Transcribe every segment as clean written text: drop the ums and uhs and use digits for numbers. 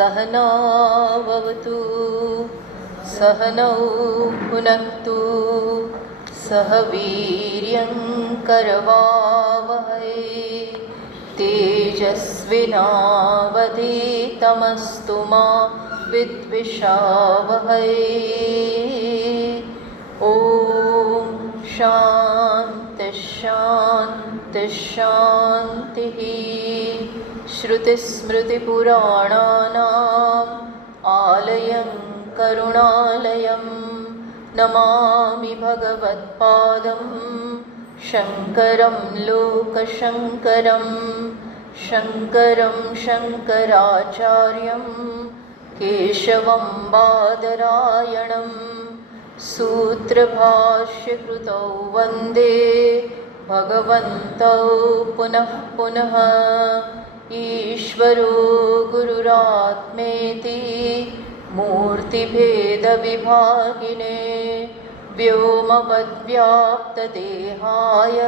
सहनावतु सहनौ भुनक्तु सह वीर्यं करवावहै तेजस्विनावधीतमस्तु मा विद्विषावहै। ॐ शान्ति शान्ति शान्तिः। श्रुतिस्मृतिपुराणानाम् आलयं करुणालयं नमामि भगवत्पादं शङ्करं लोकशङ्करं शङ्करं शङ्कराचार्यं केशवं बादरायणं सूत्रभाष्यकृतौ वन्दे भगवन्तौ पुनः पुनः। ईश्वरो गुरुरात्मेति मूर्तिभेदविभागिने व्योमवद्व्याप्तदेहाय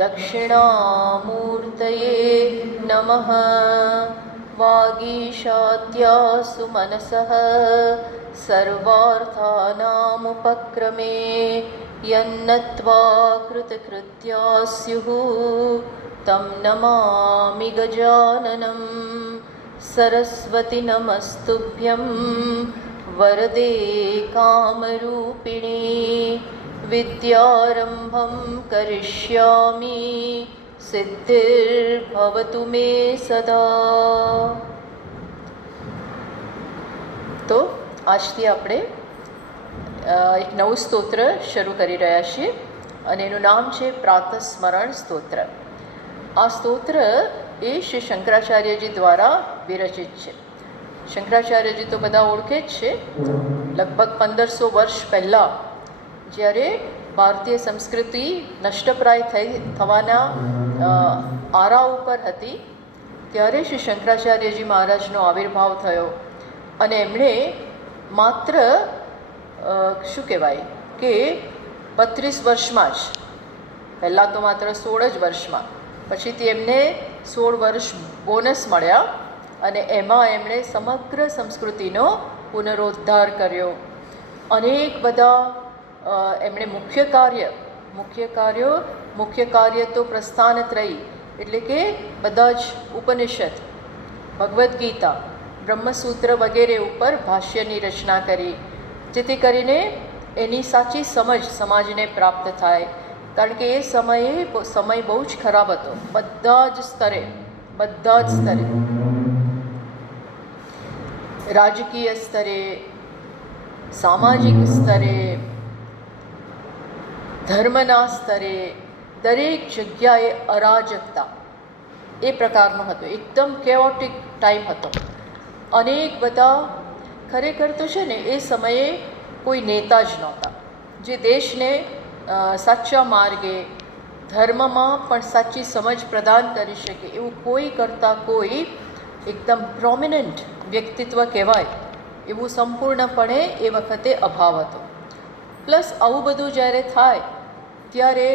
दक्षिणामूर्तये नमः। वागीशाद्यासु मनसः सर्वार्थानामुपक्रमे यन्नत्वा कृतकृत्या स्युः तं नमामि गजाननं। सरस्वती नमस्तुभ्यं वरदे कामरूपिणी विद्यारम्भं करिष्यामि सिद्धिर्भवतु मे सदा। તો આજથી આપણે એક નવું સ્તોત્ર શરૂ કરી રહ્યા છીએ અને એનું નામ છે પ્રાતઃસ્મરણ સ્તોત્ર. આ સ્તોત્ર એ શ્રી શંકરાચાર્યજી દ્વારા વિરચિત છે. શંકરાચાર્યજી તો બધા ઓળખે જ છે. લગભગ 1500 વર્ષ પહેલાં જ્યારે ભારતીય સંસ્કૃતિ નષ્ટપ્રાય થવાના આરા ઉપર હતી ત્યારે શ્રી શંકરાચાર્યજી મહારાજનો આવિર્ભાવ થયો અને એમણે માત્ર શું કહેવાય કે 32 વર્ષમાં જ, પહેલાં તો માત્ર 16 જ વર્ષમાં, પછીથી એમને 16 વર્ષ બોનસ મળ્યા અને એમાં એમણે સમગ્ર સંસ્કૃતિનો પુનરોદ્ધાર કર્યો. અનેક બધા એમણે મુખ્ય કાર્ય તો પ્રસ્થાનત્રયી એટલે કે બધા જ ઉપનિષદ, ભગવદ્ ગીતા, બ્રહ્મસૂત્ર વગેરે ઉપર ભાષ્યની રચના કરી, જેથી કરીને એની સાચી સમજ સમાજને પ્રાપ્ત થાય. કારણ કે એ સમય બહુ જ ખરાબ હતો બધા જ સ્તરે, રાજકીય સ્તરે, સામાજિક સ્તરે, ધર્મના સ્તરે, દરેક જગ્યાએ અરાજકતા એ પ્રકારનો હતો. એકદમ કેઓટિક ટાઈમ હતો. અનેક બધા ખરેખર તો છે ને એ સમયે કોઈ નેતા જ નહોતા જે દેશને સાચા માર્ગે, ધર્મમાં પણ સાચી સમજ પ્રદાન કરી શકે એવું કોઈ એકદમ પ્રોમિનન્ટ વ્યક્તિત્વ કહેવાય એવું સંપૂર્ણપણે એ વખતે અભાવ હતો. પ્લસ આવું બધું જ્યારે થાય ત્યારે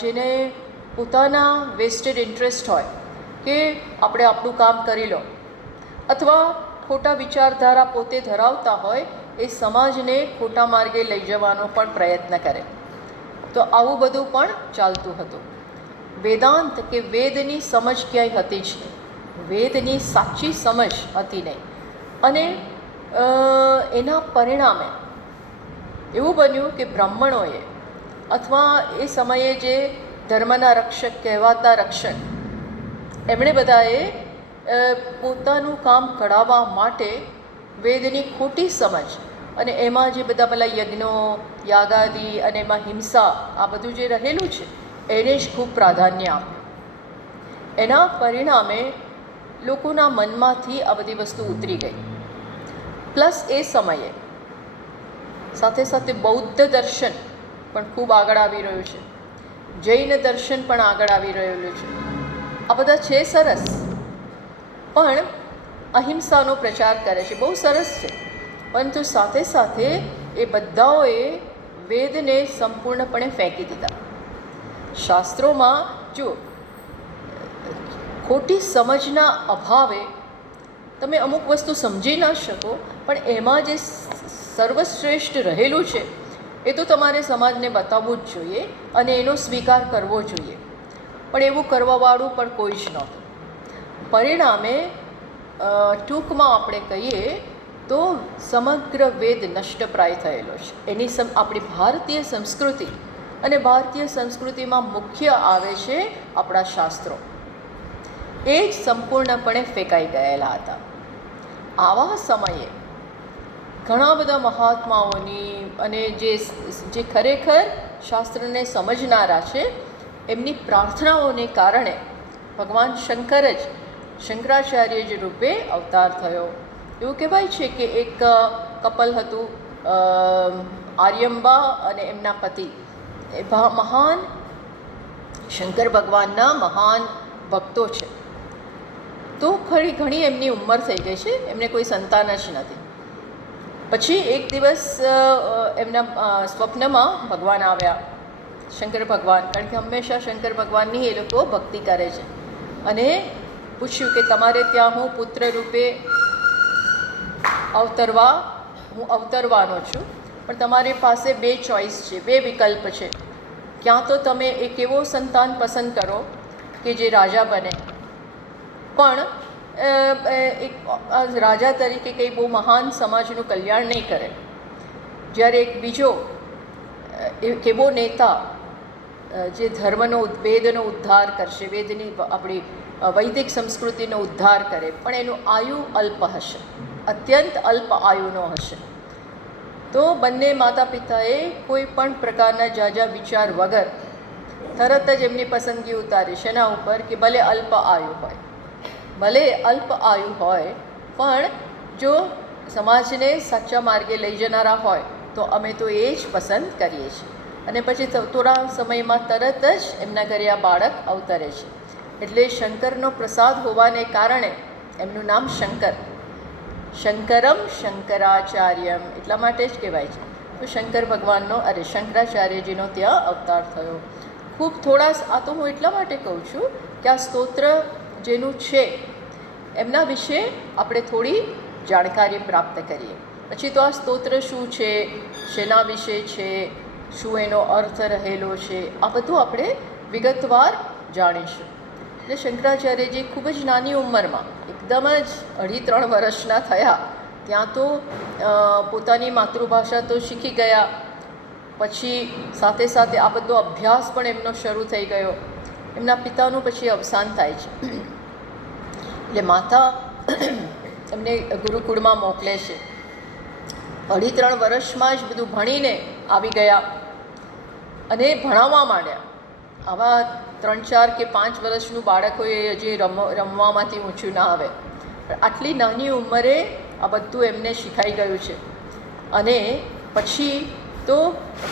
જેને પોતાના વેસ્ટેડ ઇન્ટરેસ્ટ હોય કે આપણે આપણું કામ કરી લો અથવા ખોટા વિચારધારા પોતે ધરાવતા હોય એ સમાજને ખોટા માર્ગે લઈ જવાનો પણ પ્રયત્ન કરે. તો આવું બધું પણ ચાલતું હતું. વેદાંત કે વેદની સમજ ક્યાંય હતી જ નહીં, વેદની સાચી સમજ હતી નહીં. અને એના પરિણામે એવું બન્યું કે બ્રાહ્મણોએ અથવા એ સમયે જે ધર્મના રક્ષક કહેવાતા રક્ષક, એમણે બધાએ પોતાનું કામ કઢાવવા માટે વેદની ખોટી સમજ અને એમાં જે બધા પેલા યજ્ઞો, યાગાદિ અને એમાં હિંસા, આ બધું જે રહેલું છે એને જ ખૂબ પ્રાધાન્ય આપ્યું. એના પરિણામે લોકોના મનમાંથી આ બધી વસ્તુ ઉતરી ગઈ. પ્લસ એ સમયે સાથે સાથે બૌદ્ધ દર્શન પણ ખૂબ આગળ આવી રહ્યું છે, જૈન દર્શન પણ આગળ આવી રહેલું છે. આ બધા છે સરસ, પણ અહિંસાનો પ્રચાર કરે છે, બહુ સરસ છે. પરંતુ સાથે સાથે એ બધાઓએ વેદને સંપૂર્ણપણે ફેંકી દીધા. શાસ્ત્રોમાં જો ખોટી સમજના અભાવે તમે અમુક વસ્તુ સમજી ન શકો, પણ એમાં જે સર્વશ્રેષ્ઠ રહેલું છે એ તો તમારે સમાજને બતાવવું જ જોઈએ અને એનો સ્વીકાર કરવો જોઈએ. પણ એવું કરવાવાળું પણ કોઈ જ નહોતું. પરિણામે ટૂંકમાં આપણે કહીએ તો સમગ્ર વેદ નષ્ટપ્રાય થયેલો છે. એની આપણી ભારતીય સંસ્કૃતિ, અને ભારતીય સંસ્કૃતિમાં મુખ્ય આવે છે આપણા શાસ્ત્રો, એ જ સંપૂર્ણપણે ફેંકાઈ ગયેલા હતા. આવા સમયે ઘણા બધા મહાત્માઓની અને જે ખરેખર શાસ્ત્રને સમજનારા છે એમની પ્રાર્થનાઓને કારણે ભગવાન શંકર જ શંકરાચાર્ય જ રૂપે અવતાર થયો. એવું કહેવાય છે કે એક કપલ હતું, આર્યંબા અને એમના પતિ, એ મહાન શંકર ભગવાનના મહાન ભક્તો છે. તો ઘણી એમની ઉંમર થઈ ગઈ છે, એમને કોઈ સંતાન જ નથી. પછી એક દિવસ એમના સ્વપ્નમાં ભગવાન આવ્યા, શંકર ભગવાન, કારણ કે હંમેશા શંકર ભગવાનની એ લોકો ભક્તિ કરે છે, અને પૂછ્યું કે તમારે ત્યાં હું પુત્ર રૂપે હું અવતરવાનો છું, પણ તમારી પાસે 2 ચોઈસ છે, 2 વિકલ્પ છે. ક્યાં તો તમે એક એવો સંતાન પસંદ કરો કે જે રાજા બને, પણ એક રાજા તરીકે કંઈ બહુ મહાન સમાજનું કલ્યાણ નહીં કરે, જ્યારે એક બીજો એક એવો નેતા જે ધર્મનો વેદનો ઉદ્ધાર કરશે, વેદની આપણી વૈદિક સંસ્કૃતિનો ઉદ્ધાર કરે, પણ એનું આયુ અલ્પ હશે, અત્યંત અલ્પ આયુનો હશે. તો બંને માતા પિતાએ કોઈ પણ પ્રકારના જાજા વિચાર વગર તરત જ એમની પસંદગી ઉતારી શેના ઉપર કે ભલે અલ્પ આયુ હોય, પણ જો સમાજને સાચા માર્ગે લઈ જનારા હોય તો અમે તો એ જ પસંદ કરીએ છીએ. અને પછી થોડા સમયમાં તરત જ એમના ઘરે આ બાળક અવતરે છે. એટલે શંકરનો પ્રસાદ હોવાને કારણે એમનું નામ શંકર, શંકરમ શંકરાચાર્યમ એટલા માટે જ કહેવાય છે. તો શંકર ભગવાનનો શંકરાચાર્યજીનો ત્યાં અવતાર થયો. ખૂબ આ તો હું એટલા માટે કહું છું કે આ સ્તોત્ર જેનું છે એમના વિશે આપણે થોડી જાણકારી પ્રાપ્ત કરીએ. પછી તો આ સ્તોત્ર શું છે, શેના વિશે છે, શું એનો અર્થ રહેલો છે, આ બધું આપણે વિગતવાર જાણીશું. એટલે શંકરાચાર્યજી ખૂબ જ નાની ઉંમરમાં, એકદમ જ 2.5-3 વર્ષના થયા ત્યાં તો પોતાની માતૃભાષા તો શીખી ગયા. પછી સાથે સાથે આ બધો અભ્યાસ પણ એમનો શરૂ થઈ ગયો. એમના પિતાનું પછી અવસાન થાય છે, એટલે માતા એમને ગુરુકુળમાં મોકલે છે. 2.5-3 વર્ષમાં જ બધું ભણીને આવી ગયા અને ભણાવવા માંડ્યા. આવા 3-4 કે 5 વર્ષનું બાળક હોય એ હજી રમવામાંથી ઊંચું ના આવે, પણ આટલી નાની ઉંમરે આ બધું એમને શીખાઈ ગયું છે. અને પછી તો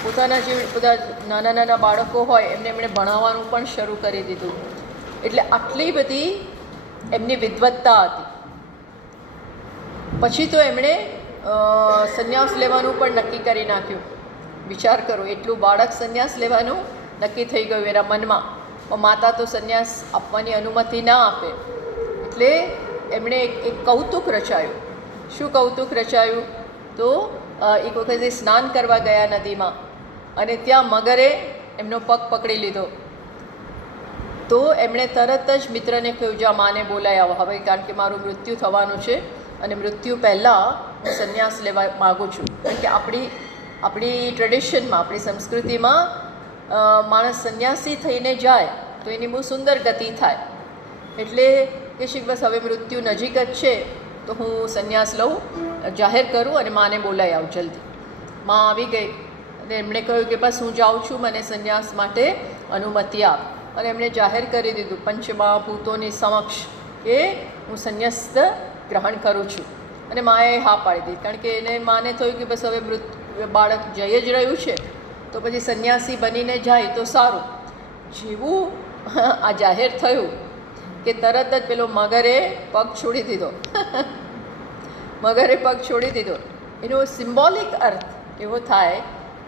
પોતાના જે બધા નાના બાળકો હોય એમણે ભણાવવાનું પણ શરૂ કરી દીધું. એટલે આટલી બધી એમની વિદ્વત્તા હતી. પછી તો એમણે સંન્યાસ લેવાનું પણ નક્કી કરી નાખ્યું. વિચાર કરો, એટલું બાળક સંન્યાસ લેવાનું નક્કી થઈ ગયું એના મનમાં. માતા તો સંન્યાસ આપવાની અનુમતિ ના આપે, એટલે એમણે એક કૌતુક રચાયું. શું કૌતુક રચાયું? તો એક વખતે સ્નાન કરવા ગયા નદીમાં, અને ત્યાં મગરે એમનો પગ પકડી લીધો. તો એમણે તરત જ મિત્રને કહ્યું, જા માને બોલાય આવો હવે, કારણ કે મારું મૃત્યુ થવાનું છે અને મૃત્યુ પહેલાં હું સંન્યાસ લેવા માગું છું. કારણ કે આપણી ટ્રેડિશનમાં, આપણી સંસ્કૃતિમાં માણસ સંન્યાસી થઈને જાય તો એની બહુ સુંદર ગતિ થાય. એટલે કે બસ હવે મૃત્યુ નજીક જ છે તો હું સંન્યાસ લઉં, જાહેર કરું અને માને બોલાવી આવું જલ્દી. માં આવી ગઈ અને એમણે કહ્યું કે બસ હું જાઉં છું, મને સંન્યાસ માટે અનુમતિ આપ. અને એમણે જાહેર કરી દીધું પંચમહાભૂતોની સમક્ષ કે હું સંન્યાસ ગ્રહણ કરું છું. અને માએ હા પાડી દીધી, કારણ કે એને માને થયું કે બસ હવે બાળક જઈ જ રહ્યું છે તો પછી સંન્યાસી બનીને જાય તો સારું. જેવું આ જાહેર થયું કે તરત જ પેલો મગરે પગ છોડી દીધો. એનો સિમ્બોલિક અર્થ એવો થાય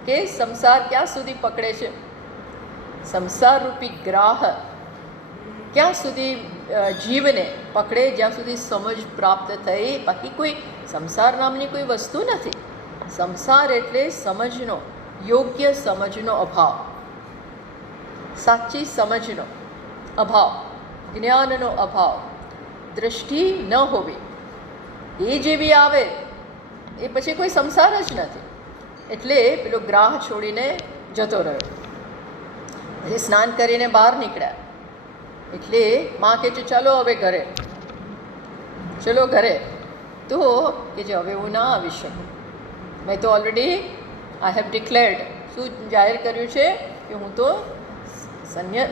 કે સંસાર ક્યાં સુધી પકડે છે, સંસાર રૂપી ગ્રાહ ક્યાં સુધી જીવને પકડે જ્યાં સુધી સમજ પ્રાપ્ત થઈ. બાકી કોઈ સંસાર નામની કોઈ વસ્તુ નથી. સંસાર એટલે સમજનો, યોગ્ય સમજનો અભાવ, સાચી સમજનો અભાવ, જ્ઞાનનો અભાવ, દૃષ્ટિ ન હોવી, એ જેવી આવે એ પછી કોઈ સંસાર જ નથી. એટલે પેલો ગ્રાહ છોડીને જતો રહ્યો. પછી સ્નાન કરીને બહાર નીકળ્યા. એટલે માં કહે છે ચાલો હવે ઘરે, ચલો ઘરે. તો કે જે હવે હું ના આવી શકું, મેં તો ઓલરેડી આઈ હેવ ડિક્લેર્ડ, શું જાહેર કર્યું છે કે હું તો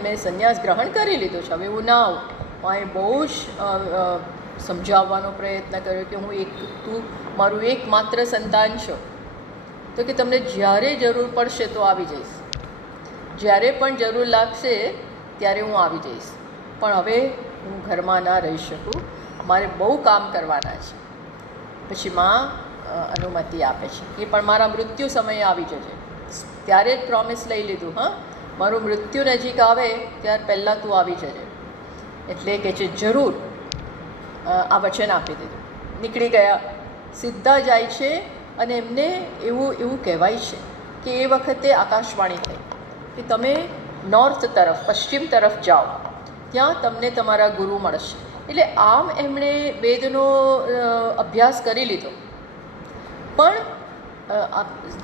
મેં સંન્યાસ ગ્રહણ કરી લીધો છે, હવે હું ના આવું. માએ બહુ જ સમજાવવાનો પ્રયત્ન કર્યો કે તું મારું એકમાત્ર સંતાન છો, તો કે તમને જ્યારે જરૂર પડશે તો આવી જઈશ, જ્યારે પણ જરૂર લાગશે ત્યારે હું આવી જઈશ, પણ હવે હું ઘરમાં ના રહી શકું, મારે બહુ કામ કરવાના છે. પછી માં અનુમતિ આપે છે કે પણ મારા મૃત્યુ સમયે આવી જજે. ત્યારે જ પ્રોમિસ લઈ લીધું, હા મારું મૃત્યુ નજીક આવે ત્યાર પહેલાં તું આવી જજે. એટલે કે છે જરૂર, આ વચન આપી દીધું. નીકળી ગયા, સીધા જાય છે. અને એમને એવું કહેવાય છે કે એ વખતે આકાશવાણી થઈ કે તમે નોર્થ તરફ, પશ્ચિમ તરફ જાઓ, ત્યાં તમને તમારા ગુરુ મળશે. એટલે આમ એમણે વેદનો અભ્યાસ કરી લીધો, પણ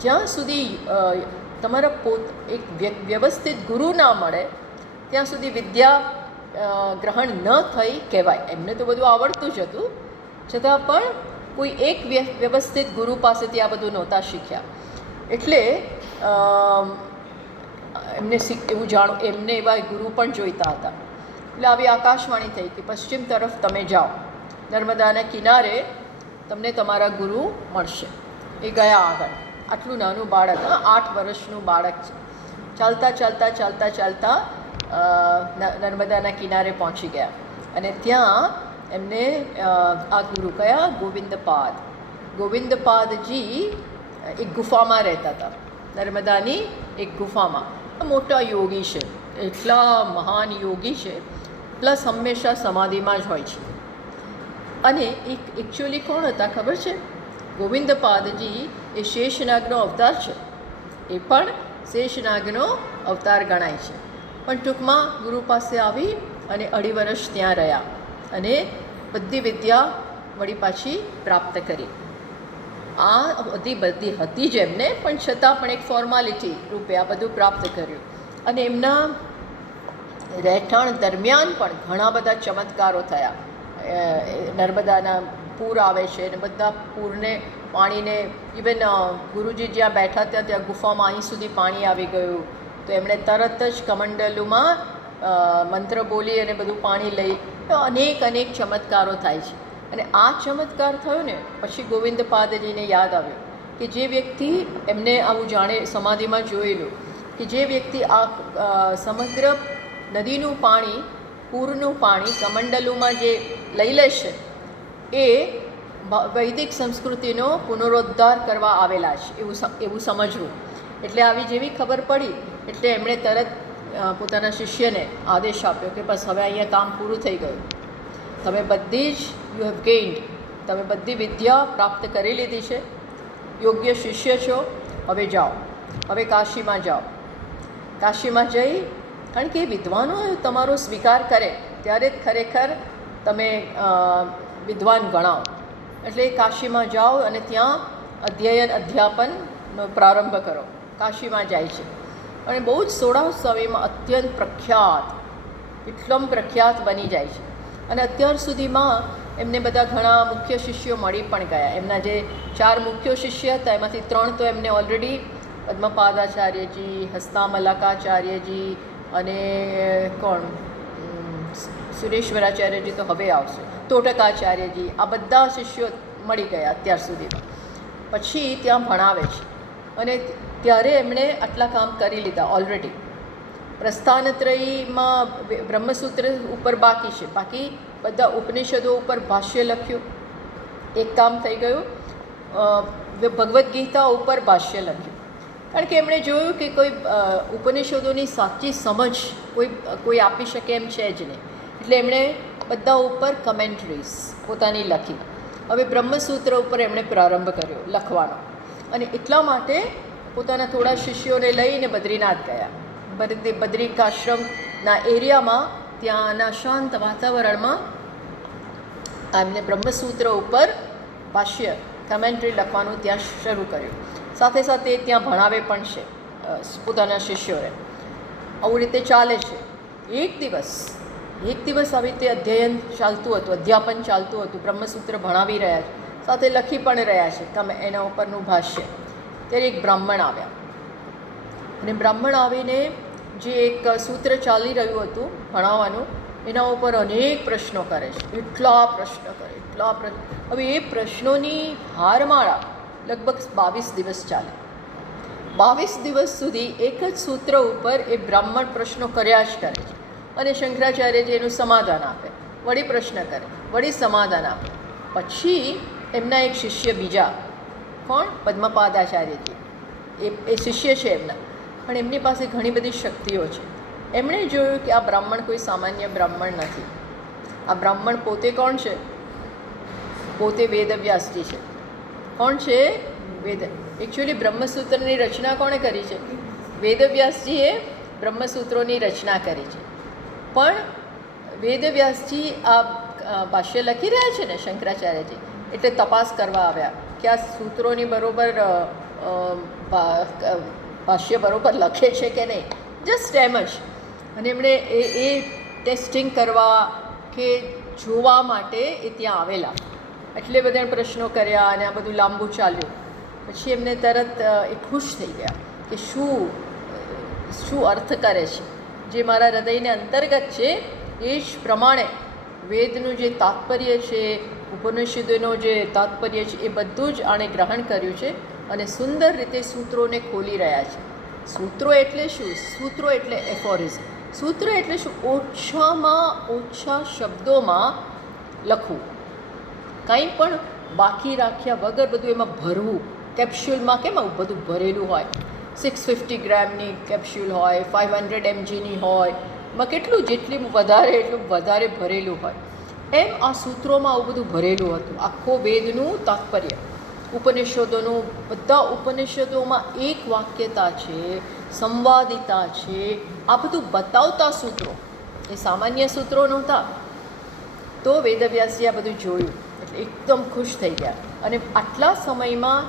જ્યાં સુધી તમારા એક વ્યવસ્થિત ગુરુ ના મળે ત્યાં સુધી વિદ્યા ગ્રહણ ન થઈ કહેવાય. એમને તો બધું આવડતું જ હતું, છતાં પણ કોઈ એક વ્યવસ્થિત ગુરુ પાસેથી આ બધું નહોતા શીખ્યા. એટલે એમને એવા ગુરુ પણ જોઈતા હતા. એટલે આવી આકાશવાણી થઈ કે પશ્ચિમ તરફ તમે જાઓ, નર્મદાના કિનારે તમને તમારા ગુરુ મળશે. એ ગયા આગળ. આટલું નાનું બાળક, 8 વર્ષનું બાળક છે. ચાલતા ચાલતા ચાલતા ચાલતા નર્મદાના કિનારે પહોંચી ગયા. અને ત્યાં એમને આ ગુરુ કયા, ગોવિંદપાદજી એક ગુફામાં રહેતા હતા, નર્મદાની એક ગુફામાં. મોટા યોગી છે, એટલા મહાન યોગી છે, પ્લસ હંમેશા સમાધિમાં જ હોય છે. અને એકચ્યુઅલી કોણ હતા ખબર છે? ગોવિંદપાદજી એ શેષનાગનો અવતાર છે. એ પણ શેષનાગનો અવતાર ગણાય છે. પણ ટૂંકમાં ગુરુ પાસે આવી અને 2.5 વર્ષ ત્યાં રહ્યા અને બધી વિદ્યા વળી પાછી પ્રાપ્ત કરી. આ બધી હતી જ એમને, પણ છતાં પણ એક ફોર્માલિટી રૂપે આ બધું પ્રાપ્ત કર્યું. અને એમના રહેઠાણ દરમિયાન પણ ઘણા બધા ચમત્કારો થયા. નર્મદાના પૂર આવે છે અને બધા પૂરને, પાણીને, ઇવન ગુરુજી જ્યાં બેઠા ત્યાં ગુફામાં અહીં સુધી પાણી આવી ગયું, તો એમણે તરત જ કમંડલુમાં મંત્ર બોલી અને બધું પાણી લઈ. અનેક ચમત્કારો થાય છે. અને આ ચમત્કાર થયો ને પછી ગોવિંદપાદજીને યાદ આવ્યો કે જે વ્યક્તિ એમને આવું જાણે સમાધિમાં જોયેલું કે જે વ્યક્તિ આ સમગ્ર નદીનું પાણી, પૂરનું પાણી કમંડલુમાં જે લઈ લેશે એ વૈદિક સંસ્કૃતિનો પુનરોદ્ધાર કરવા આવેલા છે એવું સમજવું. એટલે આવી જેવી ખબર પડી એટલે એમણે તરત પોતાના શિષ્યને આદેશ આપ્યો કે બસ હવે અહીંયા કામ પૂરું થઈ ગયું, તમે બધી જ યુ હેવ ગેઇન્ડ, તમે બધી વિદ્યા પ્રાપ્ત કરી લીધી છે, યોગ્ય શિષ્ય છો, હવે જાઓ, હવે કાશીમાં જાઓ. કાશીમાં જઈ, કારણ કે વિદ્વાનો તમારો સ્વીકાર કરે ત્યારે જ ખરેખર તમે વિદ્વાન ગણાવો. એટલે કાશીમાં જાઓ અને ત્યાં અધ્યાપનનો પ્રારંભ કરો. કાશીમાં જાય છે અને બહુ જ 1600 અત્યંત પ્રખ્યાત, એટલમ પ્રખ્યાત બની જાય છે. અને અત્યાર સુધીમાં એમને બધા ઘણા મુખ્ય શિષ્યો મળી પણ ગયા. એમના જે 4 મુખ્ય શિષ્ય હતા એમાંથી 3 તો એમને ઓલરેડી પદ્મપાદાચાર્યજી, હસ્તામલકાચાર્યજી અને સુરેશ્વરાચાર્યજી તો હવે આવશે, તોટકાચાર્યજી, આ બધા શિષ્યો મળી ગયા અત્યાર સુધીમાં. પછી ત્યાં ભણાવે છે અને ત્યારે એમણે આટલા કામ કરી લીધા ઓલરેડી. પ્રસ્થાનત્રયીમાં બ્રહ્મસૂત્ર ઉપર બાકી છે, બાકી બધા ઉપનિષદો ઉપર ભાષ્ય લખ્યું, એક કામ થઈ ગયું. ભગવદ્ ગીતા ઉપર ભાષ્ય લખ્યું, કારણ કે એમણે જોયું કે કોઈ ઉપનિષદોની સાચી સમજ કોઈ આપી શકે એમ છે જ નહીં. એટલે એમણે બધા ઉપર કમેન્ટ્રીઝ પોતાની લખી. હવે બ્રહ્મસૂત્ર ઉપર એમણે પ્રારંભ કર્યો લખવાનો, અને એટલા માટે પોતાના થોડા શિષ્યોને લઈને બદ્રીનાથ ગયા. બદ્રિકાશ્રમના એરિયામાં ત્યાંના શાંત વાતાવરણમાં એમને બ્રહ્મસૂત્ર ઉપર ભાષ્ય કમેન્ટ્રી લખવાનું ત્યાં શરૂ કર્યું. સાથે સાથે ત્યાં ભણાવે પણ છે પોતાના શિષ્યોને. આવું રીતે ચાલે છે. એક દિવસ આવી રીતે અધ્યયન ચાલતું હતું, અધ્યાપન ચાલતું હતું. બ્રહ્મસૂત્ર ભણાવી રહ્યા છે, સાથે લખી પણ રહ્યા છે એના ઉપરનું ભાષ્ય. ત્યારે એક બ્રાહ્મણ આવ્યા, અને બ્રાહ્મણ આવીને જે એક સૂત્ર ચાલી રહ્યું હતું ભણાવવાનું, એના ઉપર અનેક પ્રશ્નો કરે છે. એટલા પ્રશ્નો કરે. હવે એ પ્રશ્નોની હારમાળા લગભગ 22 દિવસ ચાલે. 22 દિવસ સુધી એક જ સૂત્ર ઉપર એ બ્રાહ્મણ પ્રશ્નો કર્યા જ કરે છે, અને શંકરાચાર્યજી એનું સમાધાન આપે. વળી પ્રશ્ન કરે, વળી સમાધાન આપે. પછી એમના એક શિષ્ય બીજા, કોણ? પદ્મપાદાચાર્યજી, એ શિષ્ય છે એમના, પણ એમની પાસે ઘણી બધી શક્તિઓ છે. એમણે જોયું કે આ બ્રાહ્મણ કોઈ સામાન્ય બ્રાહ્મણ નથી. આ બ્રાહ્મણ પોતે કોણ છે? પોતે વેદવ્યાસજી છે. કોણ છે? એકચ્યુઅલી બ્રહ્મસૂત્રની રચના કોણે કરી છે? વેદવ્યાસજીએ બ્રહ્મસૂત્રોની રચના કરી છે. પણ વેદવ્યાસજી આ ભાષ્ય લખી રહ્યા છે ને શંકરાચાર્યજી, એટલે તપાસ કરવા આવ્યા કે આ સૂત્રોની બરોબર ભાષ્ય બરોબર લખે છે કે નહીં, જસ્ટ એમ જ. અને એમણે એ ટેસ્ટિંગ કરવા કે જોવા માટે એ ત્યાં આવેલા. એટલે બધા પ્રશ્નો કર્યા, અને આ બધું લાંબુ ચાલ્યું. પછી એમને તરત એ ખુશ થઈ ગયા કે શું અર્થ કરે છે, જે મારા હૃદયને અંતર્ગત છે એ જ પ્રમાણે વેદનું જે તાત્પર્ય છે, ઉપનિષદોનો જે તાત્પર્ય છે, એ બધું જ આણે ગ્રહણ કર્યું છે, અને સુંદર રીતે સૂત્રોને ખોલી રહ્યા છે. સૂત્રો એટલે શું? સૂત્રો એટલે એફોરિઝમ. સૂત્ર એટલે શું? ઓછામાં ઓછા શબ્દોમાં લખવું, કંઈ પણ બાકી રાખ્યા વગર બધું એમાં ભરવું. કેપ્સ્યુલમાં કેમ આવું બધું ભરેલું હોય? 650 ગ્રામની કેપ્સ્યુલ હોય, 500 mgની હોય, એમાં કેટલું જેટલું વધારે એટલું વધારે ભરેલું હોય. એમ આ સૂત્રોમાં આવું બધું ભરેલું હતું. આખો વેદનું તાત્પર્ય, ઉપનિષદોનું, બધા ઉપનિષદોમાં એક વાક્યતા છે, સંવાદિતા છે, આ બધું બતાવતા સૂત્રો. એ સામાન્ય સૂત્રો નહોતા. તો વેદવ્યાસજી આ બધું જોયું એટલે એકદમ ખુશ થઈ ગયા. અને આટલા સમયમાં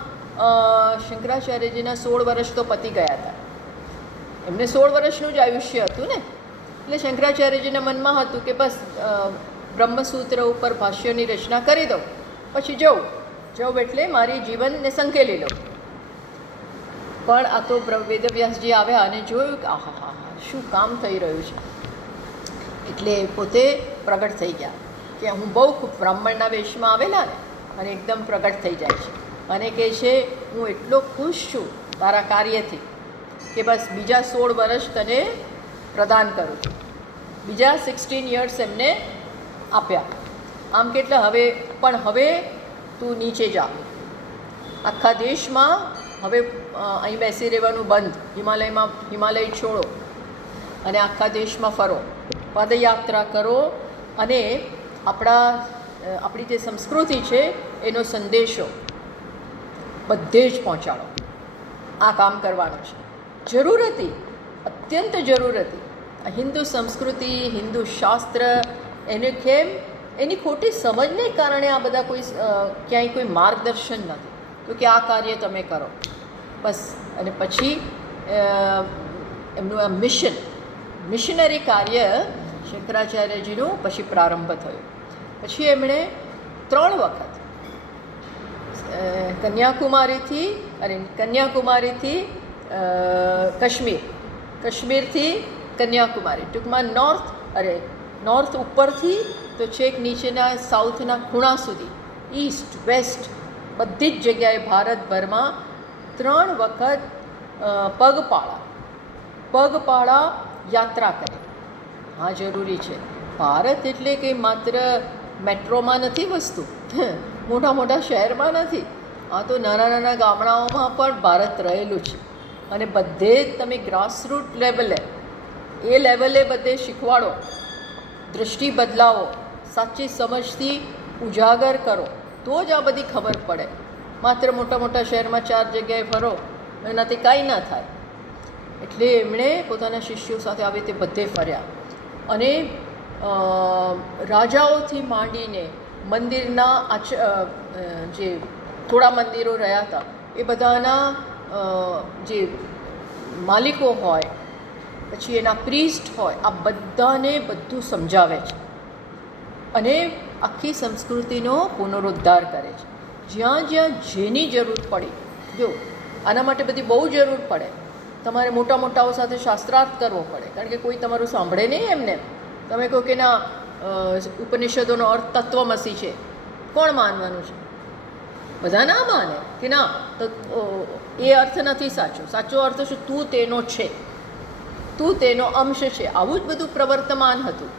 શંકરાચાર્યજીના 16 વર્ષ તો પતી ગયા હતા. એમને 16 વર્ષનું જ આયુષ્ય હતું ને. એટલે શંકરાચાર્યજીના મનમાં હતું કે બસ બ્રહ્મસૂત્ર ઉપર ભાષ્યોની રચના કરી દઉં, પછી જવું એટલે મારી જીવનને સંકેલી લઉં. પણ આ તો વેદવ્યાસજી આવ્યા અને જોયું કે આહા શું કામ થઈ રહ્યું છે. એટલે પોતે પ્રગટ થઈ ગયા કે હું બહુ ખૂબ બ્રાહ્મણના વેશમાં આવેલા ને, અને એકદમ પ્રગટ થઈ જાય છે અને કહે છે હું એટલો ખુશ છું તારા કાર્યથી કે બસ બીજા 16 વર્ષ તને પ્રદાન કરું છું. બીજા 16 યર્સ એમને આપ્યા. આમ કેટલા? હવે તું નીચે જા, આખા દેશમાં હવે અહીં બેસી રહેવાનું બંધ, હિમાલય છોડો અને આખા દેશમાં ફરો, પદયાત્રા કરો, અને આપણી જે સંસ્કૃતિ છે એનો સંદેશો બધે જ પહોંચાડો. આ કામ કરવાનું છે. જરૂર હતી, અત્યંત જરૂર હતી. હિન્દુ સંસ્કૃતિ, હિન્દુ શાસ્ત્ર, એને કેમ એની ખોટી સમજને કારણે આ બધા ક્યાંય કોઈ માર્ગદર્શન નથી તો કે આ કાર્ય તમે કરો બસ. અને પછી એમનું આ મિશનરી કાર્ય શંકરાચાર્યજીનું પછી પ્રારંભ થયો. પછી એમણે 3 વખત કન્યાકુમારીથી કાશ્મીરથી કન્યાકુમારી, ટૂંકમાં નોર્થ ઉપરથી તો છેક નીચેના સાઉથના ખૂણા સુધી, ઈસ્ટ વેસ્ટ બધી જ જગ્યાએ ભારતભરમાં 3 વખત પગપાળા યાત્રા કરી. હા, જરૂરી છે. ભારત એટલે કે માત્ર મેટ્રોમાં નથી વસતું, મોટા મોટા શહેરમાં નથી. આ તો નાના નાના ગામડાઓમાં પણ ભારત રહેલું છે. અને બધે જ તમે ગ્રાસરૂટ લેવલે બધે શીખવાડો, દૃષ્ટિ બદલાવો, સાચી સમજથી ઉજાગર કરો તો જ આ બધી ખબર પડે. માત્ર મોટા મોટા શહેરમાં 4 જગ્યાએ ફરો એનાથી કાંઈ ના થાય. એટલે એમણે પોતાના શિષ્યો સાથે આવી રીતે બધે ફર્યા અને રાજાઓથી માંડીને મંદિરના જે થોડા મંદિરો રહ્યા હતા એ બધાના જે માલિકો હોય, પછી એના પ્રીસ્ટ હોય, આ બધાને બધું સમજાવે છે અને આખી સંસ્કૃતિનો પુનરુદ્ધાર કરે છે. જ્યાં જ્યાં જેની જરૂર પડી, જો આના માટે બધી બહુ જરૂર પડે, તમારે મોટા મોટાઓ સાથે શાસ્ત્રાર્થ કરવો પડે, કારણ કે કોઈ તમારું સાંભળે નહીં. એમને તમે કહો કે ના ઉપનિષદોનો અર્થ તત્વમસી છે, કોણ માનવાનું છે? બધા ના માને કે ના, તો એ અર્થ નથી સાચો. સાચો અર્થ શું? તું તેનો છે, તું તેનો અંશ છે. આવું જ બધું પ્રવર્તમાન હતું.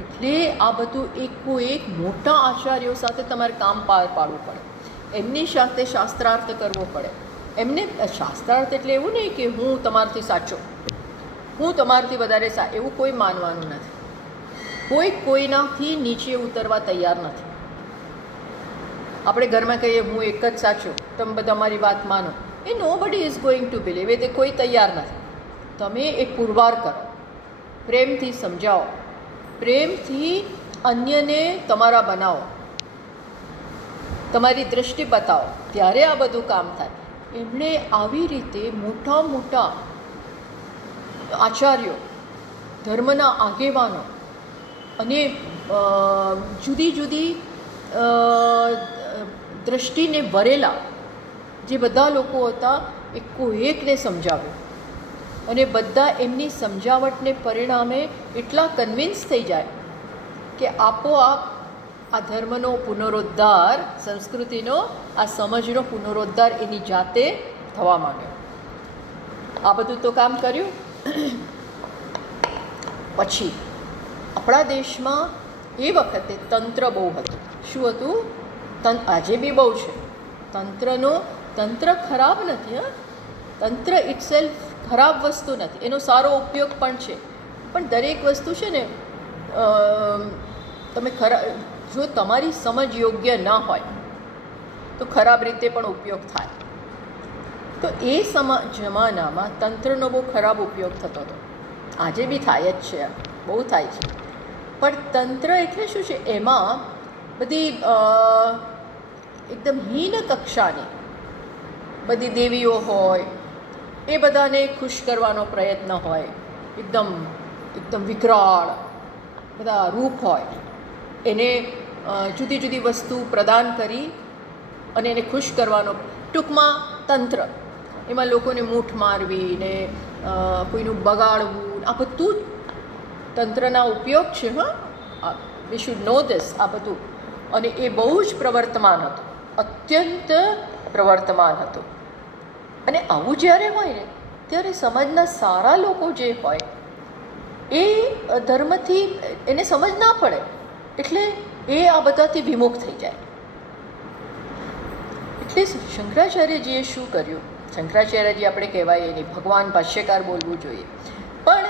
એટલે આ બધું એક મોટા આચાર્યો સાથે તમારે કામ પાર પાડવું પડે, એમની સાથે શાસ્ત્રાર્થ કરવો પડે. એમને શાસ્ત્રાર્થ એટલે એવું નહીં કે હું તમારાથી સાચો, હું તમારાથી વધારે એવું કોઈ માનવાનું નથી. કોઈનાથી નીચે ઉતરવા તૈયાર નથી. આપણે ઘરમાં કહીએ હું એક જ સાચો, તમે બધા મારી વાત માનો, એ નો બડી ઇઝ ગોઈંગ ટુ બિલીવ. એ કોઈ તૈયાર નથી. તમે એ પુરવાર કરો, પ્રેમથી સમજાવો, પ્રેમથી અન્યને તમારા બનાવો, તમારી દૃષ્ટિ બતાવો, ત્યારે આ બધું કામ થાય. એમણે આવી રીતે મોટા મોટા આચાર્યો, ધર્મના આગેવાનો અને જુદી જુદી દૃષ્ટિને વરેલા જે બધા લોકો હતા, એકને સમજાવ્યું અને બધા એમની સમજાવટને પરિણામે એટલા કન્વિન્સ થઈ જાય કે આપોઆપ આ ધર્મનો પુનરુદ્ધાર, સંસ્કૃતિનો, આ સમજનો પુનરુદ્ધાર એની જાતે થવા માંડ્યો. આ બધું તો કામ કર્યું. પછી આપણા દેશમાં એ વખતે તંત્ર બહુ હતું. શું હતું? આજે બી બહુ છે. તંત્ર ખરાબ નથી. તંત્ર ઇટસેલ્ફ ખરાબ વસ્તુ નથી, એનો સારો ઉપયોગ પણ છે. પણ દરેક વસ્તુ છે ને, તમે જો તમારી સમજ યોગ્ય ન હોય તો ખરાબ રીતે પણ ઉપયોગ થાય. તો એ જમાનામાં તંત્રનો બહુ ખરાબ ઉપયોગ થતો હતો. આજે બી થાય જ છે, બહુ થાય છે. પણ તંત્ર એટલે શું છે? એમાં બધી એકદમ હીન કક્ષાની બધી દેવીઓ હોય, એ બધાને ખુશ કરવાનો પ્રયત્ન હોય. એકદમ વિકરાળ બધા રૂપ હોય, એને જુદી જુદી વસ્તુ પ્રદાન કરી અને એને ખુશ કરવાનો, ટૂંકમાં તંત્ર. એમાં લોકોને મૂઠ મારવી ને કોઈનું બગાડવું, આ બધું તંત્રના ઉપયોગ છે. We should no this. આ બધું, અને એ બહુ જ પ્રવર્તમાન હતું, અત્યંત પ્રવર્તમાન હતું. અને આવું જ્યારે હોય ને, ત્યારે સમાજના સારા લોકો જે હોય એ ધર્મથી એને સમજ ના પડે, એટલે એ આ બધાથી વિમુખ થઈ જાય. એટલે શંકરાચાર્યજીએ શું કર્યું? શંકરાચાર્યજી આપણે કહેવાય એની ભગવાન ભાષ્યકાર બોલવું જોઈએ, પણ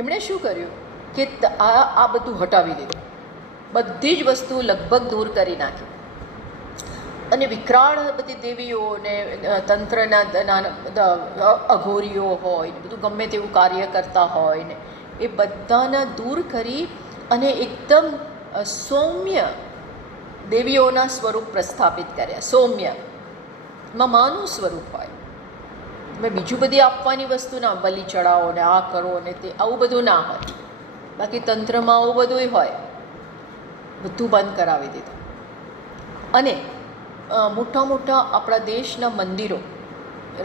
એમણે શું કર્યું કે આ બધું હટાવી દીધું, બધી જ વસ્તુ લગભગ દૂર કરી નાખી. અને વિકરાળ બધી દેવીઓ ને તંત્રના બધા અઘોરીઓ હોય ને બધું ગમે તેવું કાર્ય કરતા હોય ને, એ બધાના દૂર કરી અને એકદમ સૌમ્ય દેવીઓના સ્વરૂપ પ્રસ્થાપિત કર્યા. સૌમ્ય માં માનું સ્વરૂપ હોય. તમે બીજું બધી આપવાની વસ્તુ ના, બલિ ચડાવો ને આ કરો ને તે, આવું બધું ના હોય. બાકી તંત્રમાં આવું બધું હોય, બધું બંધ કરાવી દીધું. અને મોટા મોટા આપણા દેશના મંદિરો,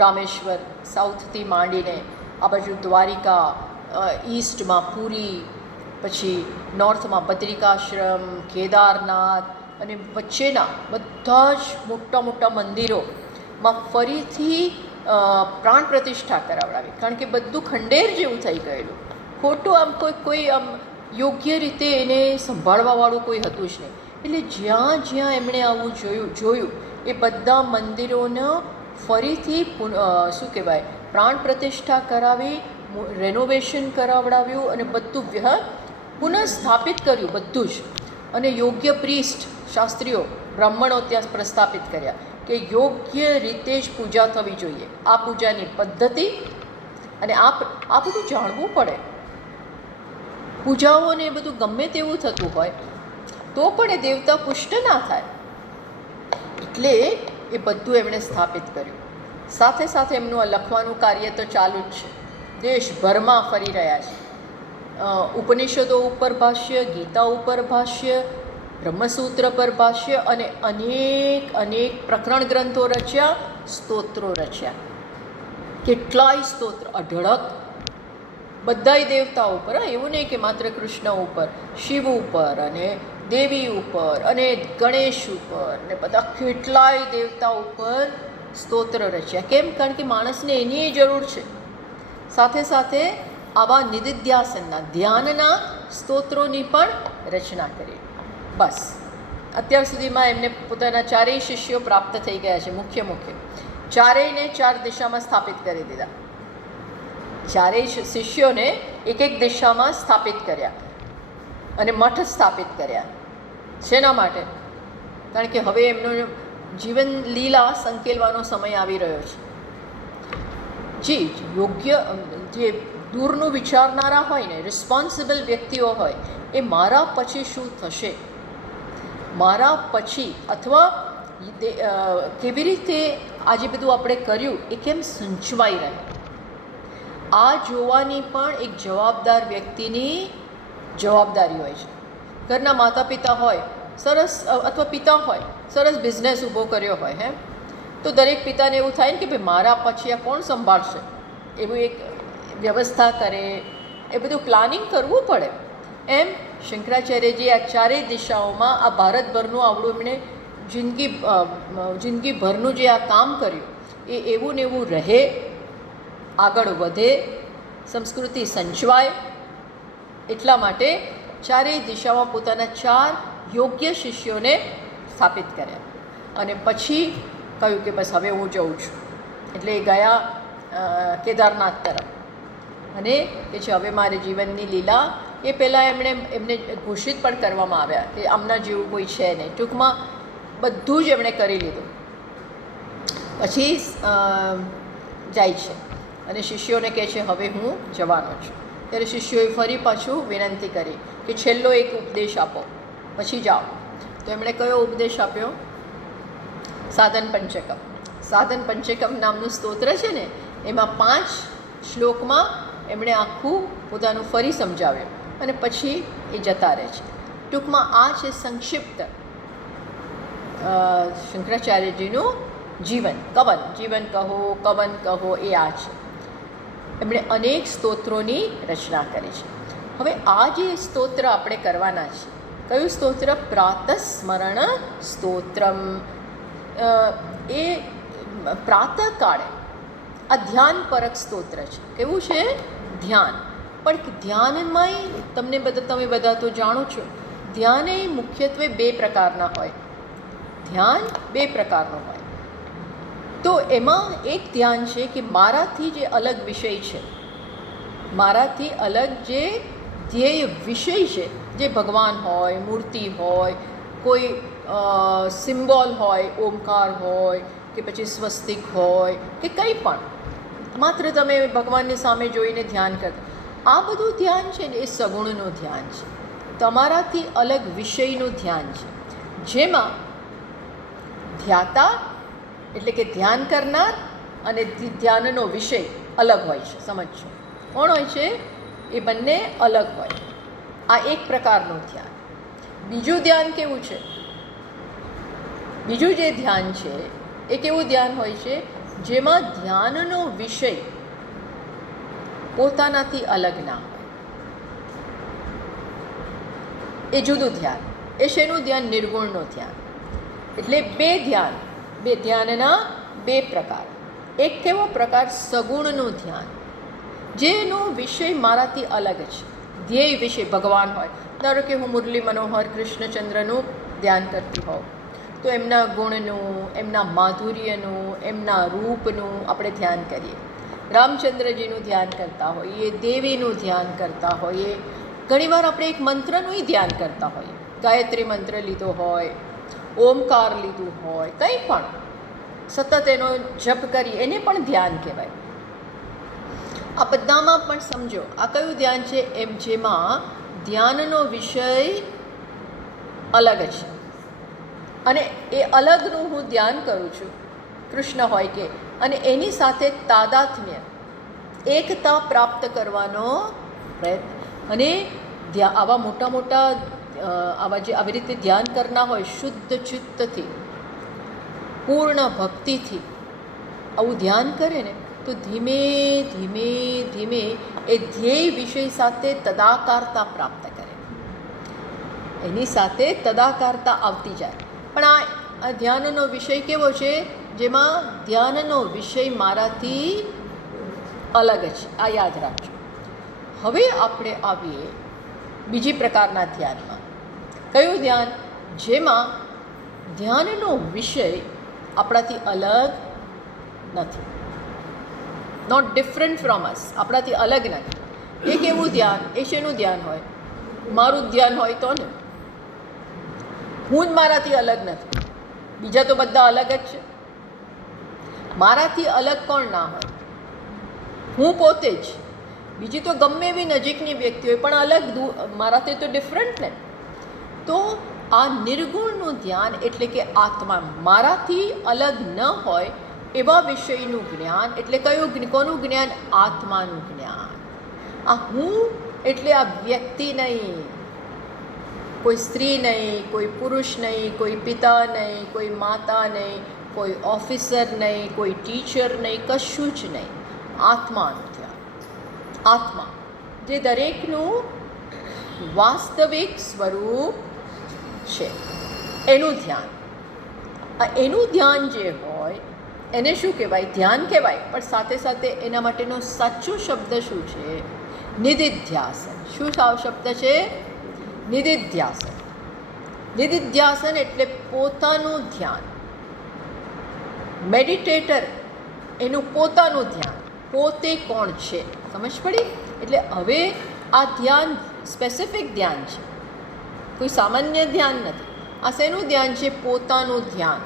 રામેશ્વર સાઉથથી માંડીને આ બાજુ દ્વારિકા, ઈસ્ટમાં પુરી, પછી નોર્થમાં બદ્રિકાશ્રમ, કેદારનાથ, અને વચ્ચેના બધા જ મોટા મોટા મંદિરોમાં ફરીથી પ્રાણ પ્રતિષ્ઠા કરાવડાવી. કારણ કે બધું ખંડેર જેવું થઈ ગયેલું, ખોટું. આમ કોઈ આમ યોગ્ય રીતે એને સંભાળવાવાળું કોઈ હતું જ નહીં. એટલે જ્યાં જ્યાં એમણે આવું જોયું એ બધા મંદિરોને ફરીથી શું કહેવાય, પ્રાણ પ્રતિષ્ઠા કરાવી, રેનોવેશન કરાવડાવ્યું અને બધું પુનઃસ્થાપિત કર્યું બધું જ. અને યોગ્ય પ્રીસ્ટ શાસ્ત્રીઓ બ્રાહ્મણો ત્યાં પ્રસ્થાપિત કર્યા કે યોગ્ય રીતે જ પૂજા થવી જોઈએ, આ પૂજાની પદ્ધતિ, અને આ બધું જાણવું પડે. પૂજાઓને એ બધું ગમે તેવું થતું હોય તો પણ એ દેવતા પુષ્ટ ના થાય, એટલે એ બધું એમણે સ્થાપિત કર્યું. સાથે સાથે એમનું આ લખવાનું કાર્ય તો ચાલુ જ છે, દેશભરમાં ફરી રહ્યા છે. ઉપનિષદો ઉપર ભાષ્ય, ગીતા ઉપર ભાષ્ય, બ્રહ્મસૂત્ર પર ભાષ્ય અને અનેક પ્રકરણ ગ્રંથો રચ્યા, સ્તોત્રો રચ્યા. કેટલાય સ્તોત્ર અઢળક, બધાય દેવતાઓ ઉપર. એવું નહીં કે માત્ર કૃષ્ણ ઉપર, શિવ ઉપર અને દેવી ઉપર અને ગણેશ ઉપર ને બધા કેટલાય દેવતા ઉપર સ્તોત્ર રચ્યા. કેમ? કારણ કે માણસને એની જરૂર છે. સાથે સાથે આવા નિધિધ્યાસનના ધ્યાનના સ્તોત્રોની પણ રચના કરી. બસ અત્યાર સુધીમાં એમને પોતાના ચારેય શિષ્યો પ્રાપ્ત થઈ ગયા છે. મુખ્ય ચારેયને 4 દિશામાં સ્થાપિત કરી દીધા. ચારેય શિષ્યોને એક દિશામાં સ્થાપિત કર્યા અને મઠ સ્થાપિત કર્યા. શેના માટે? કારણ કે હવે એમનો જીવન લીલા સંકેલવાનો સમય આવી રહ્યો છે. જી યોગ્ય, જે દૂરનું વિચારનારા હોય ને, રિસ્પોન્સિબલ વ્યક્તિઓ હોય, એ મારા પછી શું થશે, મારા પછી, અથવા કેવી રીતે આજે બધું આપણે કર્યું એ કેમ સંચવાઈ રહે, આ જોવાની પણ એક જવાબદાર વ્યક્તિની જવાબદારી હોય છે. ઘરના માતા પિતા હોય સરસ, અથવા પિતા હોય સરસ બિઝનેસ ઊભો કર્યો હોય, તો દરેક પિતાને એવું થાય ને કે ભાઈ મારા પછી આ કોણ સંભાળશે, એવું એક વ્યવસ્થા કરે, એ બધું પ્લાનિંગ કરવું પડે. એમ શંકરાચાર્યજી આ ચારેય દિશાઓમાં આ ભારતભરનું આવડું એમણે જિંદગીભરનું જે આ કામ કર્યું એ એવું ને એવું રહે, આગળ વધે, સંસ્કૃતિ સંચવાય, એટલા માટે ચારેય દિશામાં પોતાના 4 યોગ્ય શિષ્યોને સ્થાપિત કર્યા. અને પછી કહ્યું કે બસ હવે હું જઉં છું. એટલે એ ગયા કેદારનાથ તરફ, અને કે છે હવે મારે જીવનની લીલા. એ પહેલાં એમને ઘોષિત પણ કરવામાં આવ્યા કે આમના જેવું કોઈ છે નહીં. ટૂંકમાં બધું જ એમણે કરી લીધું. પછી જાય છે અને શિષ્યોને કહે છે હવે હું જવાનો છું. ત્યારે શિષ્યોએ ફરી પાછું વિનંતી કરી કે છેલ્લો એક ઉપદેશ આપો, પછી જાઓ. તો એમણે કયો ઉપદેશ આપ્યો? સાધન પંચકમ. સાધન પંચકમ નામનું સ્તોત્ર છે ને, એમાં 5 શ્લોકમાં એમણે આખું પોતાનું ફરી સમજાવ્યું અને પછી એ જતા રહે છે. ટૂંકમાં આ છે સંક્ષિપ્ત શંકરાચાર્યજીનું જીવન. જીવન કહો, કવન કહો, એ આ છે. એમણે અનેક સ્તોત્રોની રચના કરી છે. હવે આ જે સ્તોત્ર આપણે કરવાના છે, કયું સ્તોત્ર? પ્રાતસ્મરણ સ્તોત્રમ. એ પ્રાતઃકાળે આ ધ્યાનપરક સ્તોત્ર છે. કેવું છે? ધ્યાન. પણ ધ્યાનમાંય તમે બધા તો જાણો છો, ધ્યાન એ મુખ્યત્વે 2 પ્રકારના હોય. ધ્યાન 2 પ્રકારનું હોય. તો એમાં એક ધ્યાન છે કે મારાથી જે અલગ વિષય છે, મારાથી અલગ જે ધ્યેય વિષય છે, જે ભગવાન હોય, મૂર્તિ હોય, કોઈ સિમ્બોલ હોય, ઓમકાર હોય કે પછી સ્વસ્તિક હોય કે કંઈ પણ, માત્ર તમે ભગવાનની સામે જોઈને ધ્યાન કરતા, આ બધું ધ્યાન છે ને એ સગુણનું ધ્યાન છે. તમારાથી અલગ વિષયનું ધ્યાન છે, જેમાં ધ્યાતા એટલે કે ધ્યાન કરનાર અને ધ્યાનનો વિષય અલગ હોય છે. સમજજો, કોણ હોય છે? એ બંને અલગ હોય. આ એક પ્રકારનું ધ્યાન. બીજું ધ્યાન કેવું છે? બીજું જે ધ્યાન છે એ કેવું ધ્યાન હોય છે? જેમાં ધ્યાનનો વિષય પોતાનાથી અલગ ના હોય. એ જુદું ધ્યાન. એ શેનું ધ્યાન? નિર્ગુણનું ધ્યાન. એટલે 2 ધ્યાન, 2 ધ્યાનના 2 પ્રકાર. એક કેવો પ્રકાર? સગુણનું ધ્યાન, જેનો વિષય મારાથી અલગ છે. ધ્યેય વિષય ભગવાન હોય. ધારો કે હું મુરલી મનોહર કૃષ્ણચંદ્રનું ધ્યાન કરતી હોઉં, તો એમના ગુણનું, એમના માધુર્યનું, એમના રૂપનું આપણે ધ્યાન કરીએ. રામચંદ્રજીનું ધ્યાન કરતા હોઈએ, દેવીનું ધ્યાન કરતા હોઈએ, ઘણીવાર આપણે એક મંત્રનું ધ્યાન કરતા હોઈએ. ગાયત્રી મંત્ર લીધો હોય, ઓમકાર લીધું હોય, કંઈ પણ સતત એનો જપ કરી એને પણ ધ્યાન કહેવાય. આ બધામાં પણ સમજો આ કયું ધ્યાન છે એમ, જેમાં ધ્યાનનો વિષય અલગ છે અને એ અલગનું હું ધ્યાન કરું છું, કૃષ્ણ હોય કે, અને એની સાથે તાદાત્મ્ય એકતા પ્રાપ્ત કરવાનો પ્રયત્ન. અને આવા મોટા મોટા આવા જે આવી રીતે ધ્યાન કરનાર હોય શુદ્ધ ચિત્તથી, પૂર્ણ ભક્તિથી આવું ધ્યાન કરે ને તો ધીમે ધીમે ધીમે એ ધ્યેય વિષય સાથે તદાકારતા પ્રાપ્ત કરે, એની સાથે તદાકારતા આવતી જાય. પણ આ ધ્યાનનો વિષય કેવો છે? જેમાં ધ્યાનનો વિષય મારાથી અલગ છે, આ યાદ રાખજો. હવે આપણે આવીએ બીજી પ્રકારના ધ્યાનમાં. કયું ધ્યાન? જેમાં ધ્યાનનો વિષય આપણાથી અલગ નથી, નોટ ડિફરન્ટ ફ્રોમ અસ, આપણાથી અલગ નથી. એ કેવું ધ્યાન? એ શેનું ધ્યાન હોય? મારું જ ધ્યાન હોય તો ને. હું જ મારાથી અલગ નથી, બીજા તો બધા અલગ જ છે. મારાથી અલગ કોણ ના હોય? હું પોતે જ. બીજી તો ગમે એવી નજીકની વ્યક્તિ હોય પણ અલગ, મારાથી તો ડિફરન્ટ ને. તો આ નિર્ગુણનું ધ્યાન એટલે કે આત્મા મારાથી અલગ ન હોય એવા વિષયનું જ્ઞાન. એટલે કયું? કોનું જ્ઞાન? આત્માનું જ્ઞાન. આ હું એટલે આ વ્યક્તિ નહીં, કોઈ સ્ત્રી નહીં, કોઈ પુરુષ નહીં, કોઈ પિતા નહીં, કોઈ માતા નહીં, કોઈ ઓફિસર નહીં, કોઈ ટીચર નહીં, કશું જ નહીં. આત્માનું ધ્યાન. આત્મા જે દરેકનું વાસ્તવિક સ્વરૂપ છે એનું ધ્યાન. એનું ધ્યાન જે હોય એને શું કહેવાય? ધ્યાન કહેવાય. પણ સાથે સાથે એના માટેનો સાચો શબ્દ શું છે? નિધિધ્યાસન. શું શબ્દ છે? નિધિધ્યાસન. નિધિધ્યાસન એટલે પોતાનું ધ્યાન. મેડિટેટર એનું પોતાનું ધ્યાન, પોતે કોણ છે, સમજ પડી? એટલે હવે આ ધ્યાન સ્પેસિફિક ધ્યાન છે, કોઈ સામાન્ય ધ્યાન નથી. આ શેનું ધ્યાન છે? પોતાનું ધ્યાન.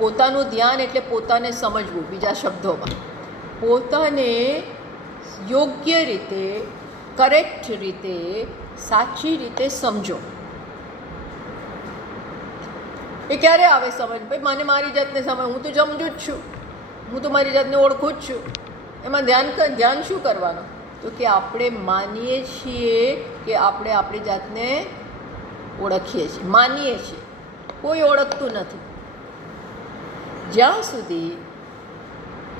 પોતાનું ધ્યાન એટલે પોતાને સમજવું. બીજા શબ્દોમાં પોતાને યોગ્ય રીતે, કરેક્ટ રીતે, સાચી રીતે સમજો. એ ક્યારે આવે સમજ? ભાઈ મને મારી જાતને સમજ, હું તો સમજુ જ છું, હું તો મારી જાતને ઓળખું જ છું. એમાં ધ્યાન શું કરવાનું? તો કે આપણે માનીએ છીએ કે આપણે આપણી જાતને ઓળખીએ છીએ, માનીએ છીએ. કોઈ ઓળખતું નથી. જ્યાં સુધી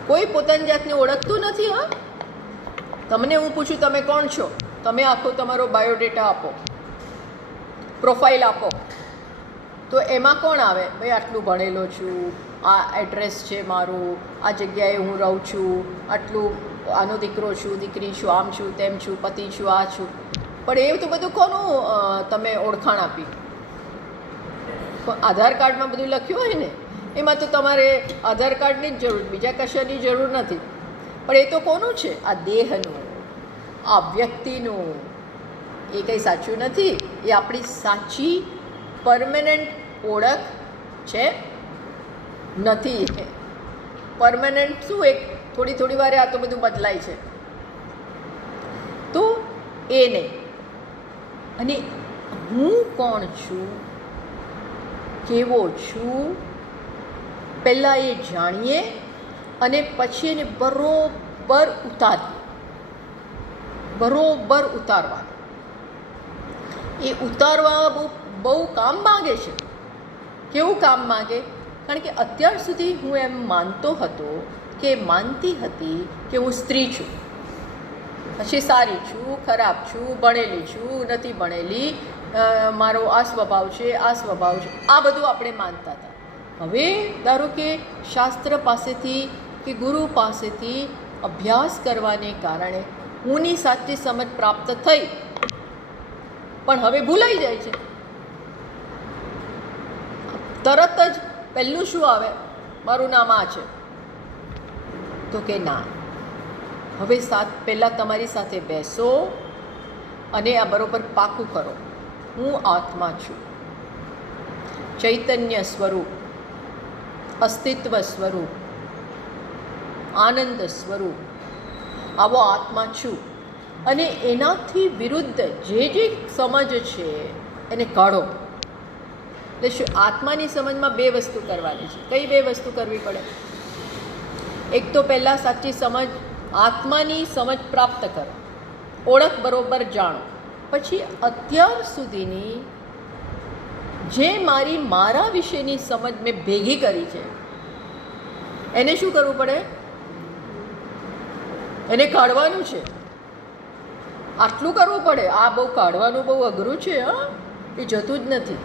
કોઈ પોતાની જાતને ઓળખતું નથી. હા, તમને હું પૂછું તમે કોણ છો? તમે આખો તમારો બાયોડેટા આપો, પ્રોફાઇલ આપો, તો એમાં કોણ આવે? ભાઈ આટલું ભણેલો છું, આ એડ્રેસ છે મારું, આ જગ્યાએ હું રહું છું, આટલું, આનો દીકરો છું, દીકરી છું, આમ છું, તેમ છું, પતિ છું, આ છું. પણ એવું તો બધું કોનું તમે ઓળખાણ આપી? આધાર કાર્ડમાં બધું લખ્યું હોય ને, એમાં તો તમારે આધાર કાર્ડની જ જરૂર, બીજા કશાની જરૂર નથી. પણ એ તો કોનું છે? આ દેહનું, આ વ્યક્તિનું. એ કંઈ સાચું નથી. એ આપણી સાચી પરમેનન્ટ ઓળખ છે નથી. પરમેનન્ટ શું? એક થોડી થોડી વારે આ તો બધું બદલાય છે, તો એ નહીં. અને હું કોણ છું, કેવો છું, પહેલાં એ જાણીએ અને પછી એને બરોબર ઉતારીએ. બરોબર ઉતારવાનું. એ ઉતારવા બહુ કામ માગે છે. કેવું કામ માગે? કારણ કે અત્યાર સુધી હું એમ માનતો હતો કે, માનતી હતી કે હું સ્ત્રી છું, પછી સારી છું, ખરાબ છું, ભણેલી છું, નથી ભણેલી, મારો આ સ્વભાવ છે, આ સ્વભાવ છે, આ બધું આપણે માનતા હતા. હવે ધારો કે શાસ્ત્ર પાસેથી કે ગુરુ પાસેથી અભ્યાસ કરવાને કારણે હુંની સાચી સમજ પ્રાપ્ત થઈ, પણ હવે ભૂલાઈ જાય છે. તરત જ પહેલું શું આવે? મારું નામ આ છે. તો કે ના, હવે પહેલાં તમારી સાથે બેસો અને આ બરોબર પાકું કરો. હું આત્મા છું, ચૈતન્ય સ્વરૂપ, અસ્તિત્વ સ્વરૂપ, આનંદ સ્વરૂપ, આવો આત્મા છું. અને એનાથી વિરુદ્ધ જે સમજ છે એને કાઢો. એટલે શું? આત્માની સમજમાં બે વસ્તુ કરવાની છે. કઈ બે વસ્તુ કરવી પડે? એક તો પહેલાં સાચી સમજ, આત્માની સમજ પ્રાપ્ત કરો, ઓળખ બરોબર જાણો. પછી અત્યાર સુધીની જે મારા વિશેની સમજ મેં ભેગી કરી છે એને શું કરવું પડે? એને કાઢવાનું છે. આટલું કરવું પડે. આ બહુ કાઢવાનું બહુ અઘરું છે. હા, એ જતું જ નથી.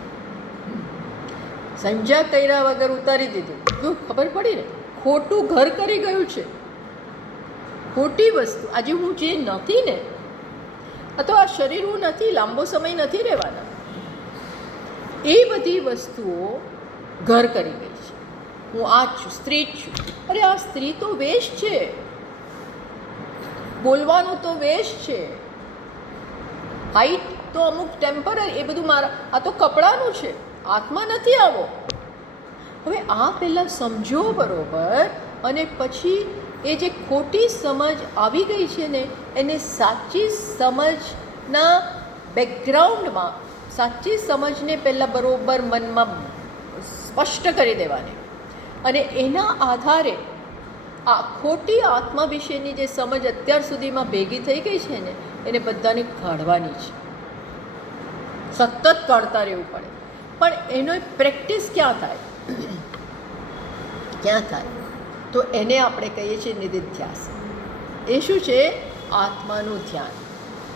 સંજ્ઞા કર્યા વગર ઉતારી દીધું. શું ખબર પડી ને? ખોટું ઘર કરી ગયું છે, ખોટી વસ્તુ. આજે હું જે નથી ને, અથવા આ શરીર હું નથી, લાંબો સમય નથી રહેવાના, એ બધી વસ્તુઓ ઘર કરી ગઈ છે. હું આ જ છું, સ્ત્રી જ છું. અરે આ સ્ત્રી તો વેશ છે, બોલવાનું તો વેશ છે, હાઈટ તો અમુક ટેમ્પરરી, એ બધું મારા, આ તો કપડાનું છે, આત્મા નથી આવો. હવે આ પહેલાં સમજો બરોબર, અને પછી એ જે ખોટી સમજ આવી ગઈ છે ને, એને સાચી સમજના બેકગ્રાઉન્ડમાં, સાચી સમજને પહેલાં બરોબર મનમાં સ્પષ્ટ કરી દેવાની. અને એના આધારે આ ખોટી આત્મા વિશેની જે સમજ અત્યાર સુધીમાં ભેગી થઈ ગઈ છે ને, એને બધાને કાઢવાની છે. સતત કાઢતા રહેવું પડે. પણ એનો પ્રેક્ટિસ ક્યાં થાય? ક્યાં થાય? તો એને આપણે કહીએ છીએ નિધિધ્યાસ. એ શું છે? આત્માનું ધ્યાન,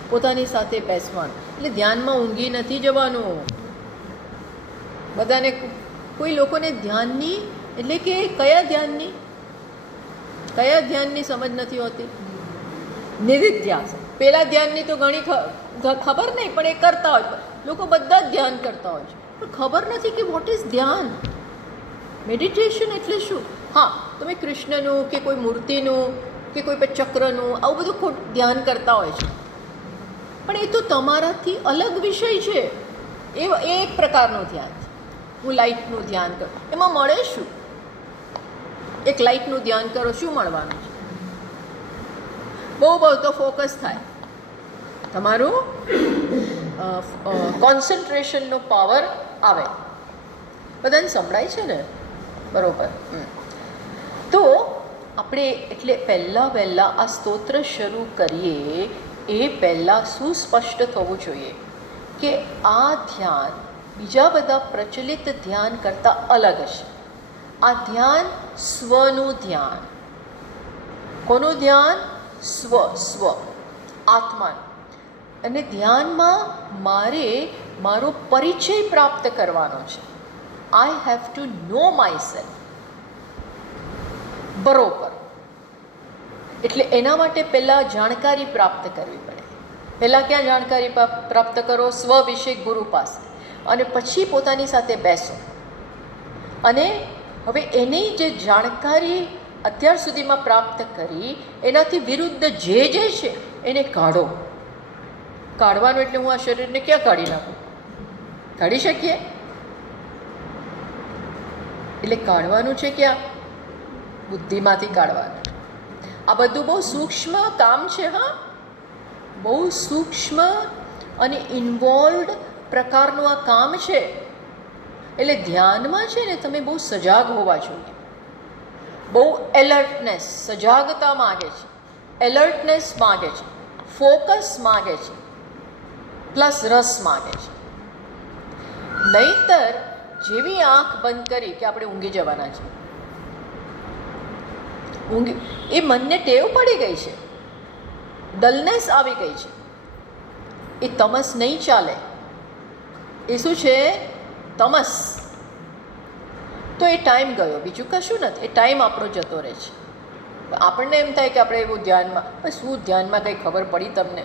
પોતાની સાથે બેસવાનું. એટલે ધ્યાનમાં ઊંઘી નથી જવાનું. બધાને, કોઈ લોકોને ધ્યાનની, એટલે કે કયા ધ્યાનની સમજ નથી હોતી? નિધિધ્યાસ. પેલા ધ્યાનની તો ઘણી ખબર નહીં, પણ એ કરતા હોય. લોકો બધા જ ધ્યાન કરતા હોય છે, પણ ખબર નથી કે વોટ ઇઝ ધ્યાન, મેડિટેશન એટલે શું. હા, તમે કૃષ્ણનું કે કોઈ મૂર્તિનું કે કોઈ ચક્રનું આવું બધું ધ્યાન કરતા હોય છે, પણ એ તો તમારાથી અલગ વિષય છે. એ એક પ્રકારનું ધ્યાન છે. હું લાઇટનું ધ્યાન કરું, એમાં મળે શું? એક લાઇટનું ધ્યાન કરો, શું મળવાનું છે? બહુ તો ફોકસ થાય, તમારું કોન્સન્ટ્રેશનનો પાવર આવે. બધાને સંભળાય છે ને? બરાબર. તો આપણે એટલે વહેલાં આ સ્તોત્ર શરૂ કરીએ એ પહેલાં સુસ્પષ્ટ થવું જોઈએ કે આ ધ્યાન બીજા બધા પ્રચલિત ધ્યાન કરતાં અલગ હશે. આ ધ્યાન સ્વનું ધ્યાન. કોનું ધ્યાન? સ્વ, આત્માનું. અને ધ્યાનમાં મારો પરિચય પ્રાપ્ત કરવાનો છે. I have to know myself. બરોબર. એટલે એના માટે પહેલાં જાણકારી પ્રાપ્ત કરવી પડે. પહેલાં ક્યાં જાણકારી પ્રાપ્ત કરો? સ્વ વિશે ગુરુ પાસે, અને પછી પોતાની સાથે બેસો. અને હવે એની જે જાણકારી અત્યાર સુધીમાં પ્રાપ્ત કરી એનાથી વિરુદ્ધ જે છે એને કાઢો. કાઢવાનું એટલે હું આ શરીરને ક્યાં કાઢી નાખું? કાઢી શકીએ? એટલે કાઢવાનું છે ક્યાં? બુદ્ધિમાંથી કાઢવાનું. આ બધું બહુ સૂક્ષ્મ કામ છે. હા, બહુ સૂક્ષ્મ અને ઇન્વોલ્વડ પ્રકારનું આ કામ છે. એટલે ધ્યાનમાં છે ને, તમે બહુ સજાગ હોવા જોઈએ. બહુ એલર્ટનેસ, સજાગતા માગે છે, એલર્ટનેસ માગે છે, ફોકસ માગે છે, પ્લસ રસ માગે છે. નહીંતર જેવી આંખ બંધ કરી કે આપણે ઊંઘી જવાના છે, એ મનને ટેવ પડી ગઈ છે, ડલનેસ આવી ગઈ છે. એ તમસ નહીં ચાલે. એ શું છે? તમસ. તો એ ટાઈમ ગયો, બીજું કશું નથી. એ ટાઈમ આપણો જતો રહે છે. આપણને એમ થાય કે આપણે એવું ધ્યાનમાં, પણ શું ધ્યાનમાં કંઈ ખબર પડી તમને?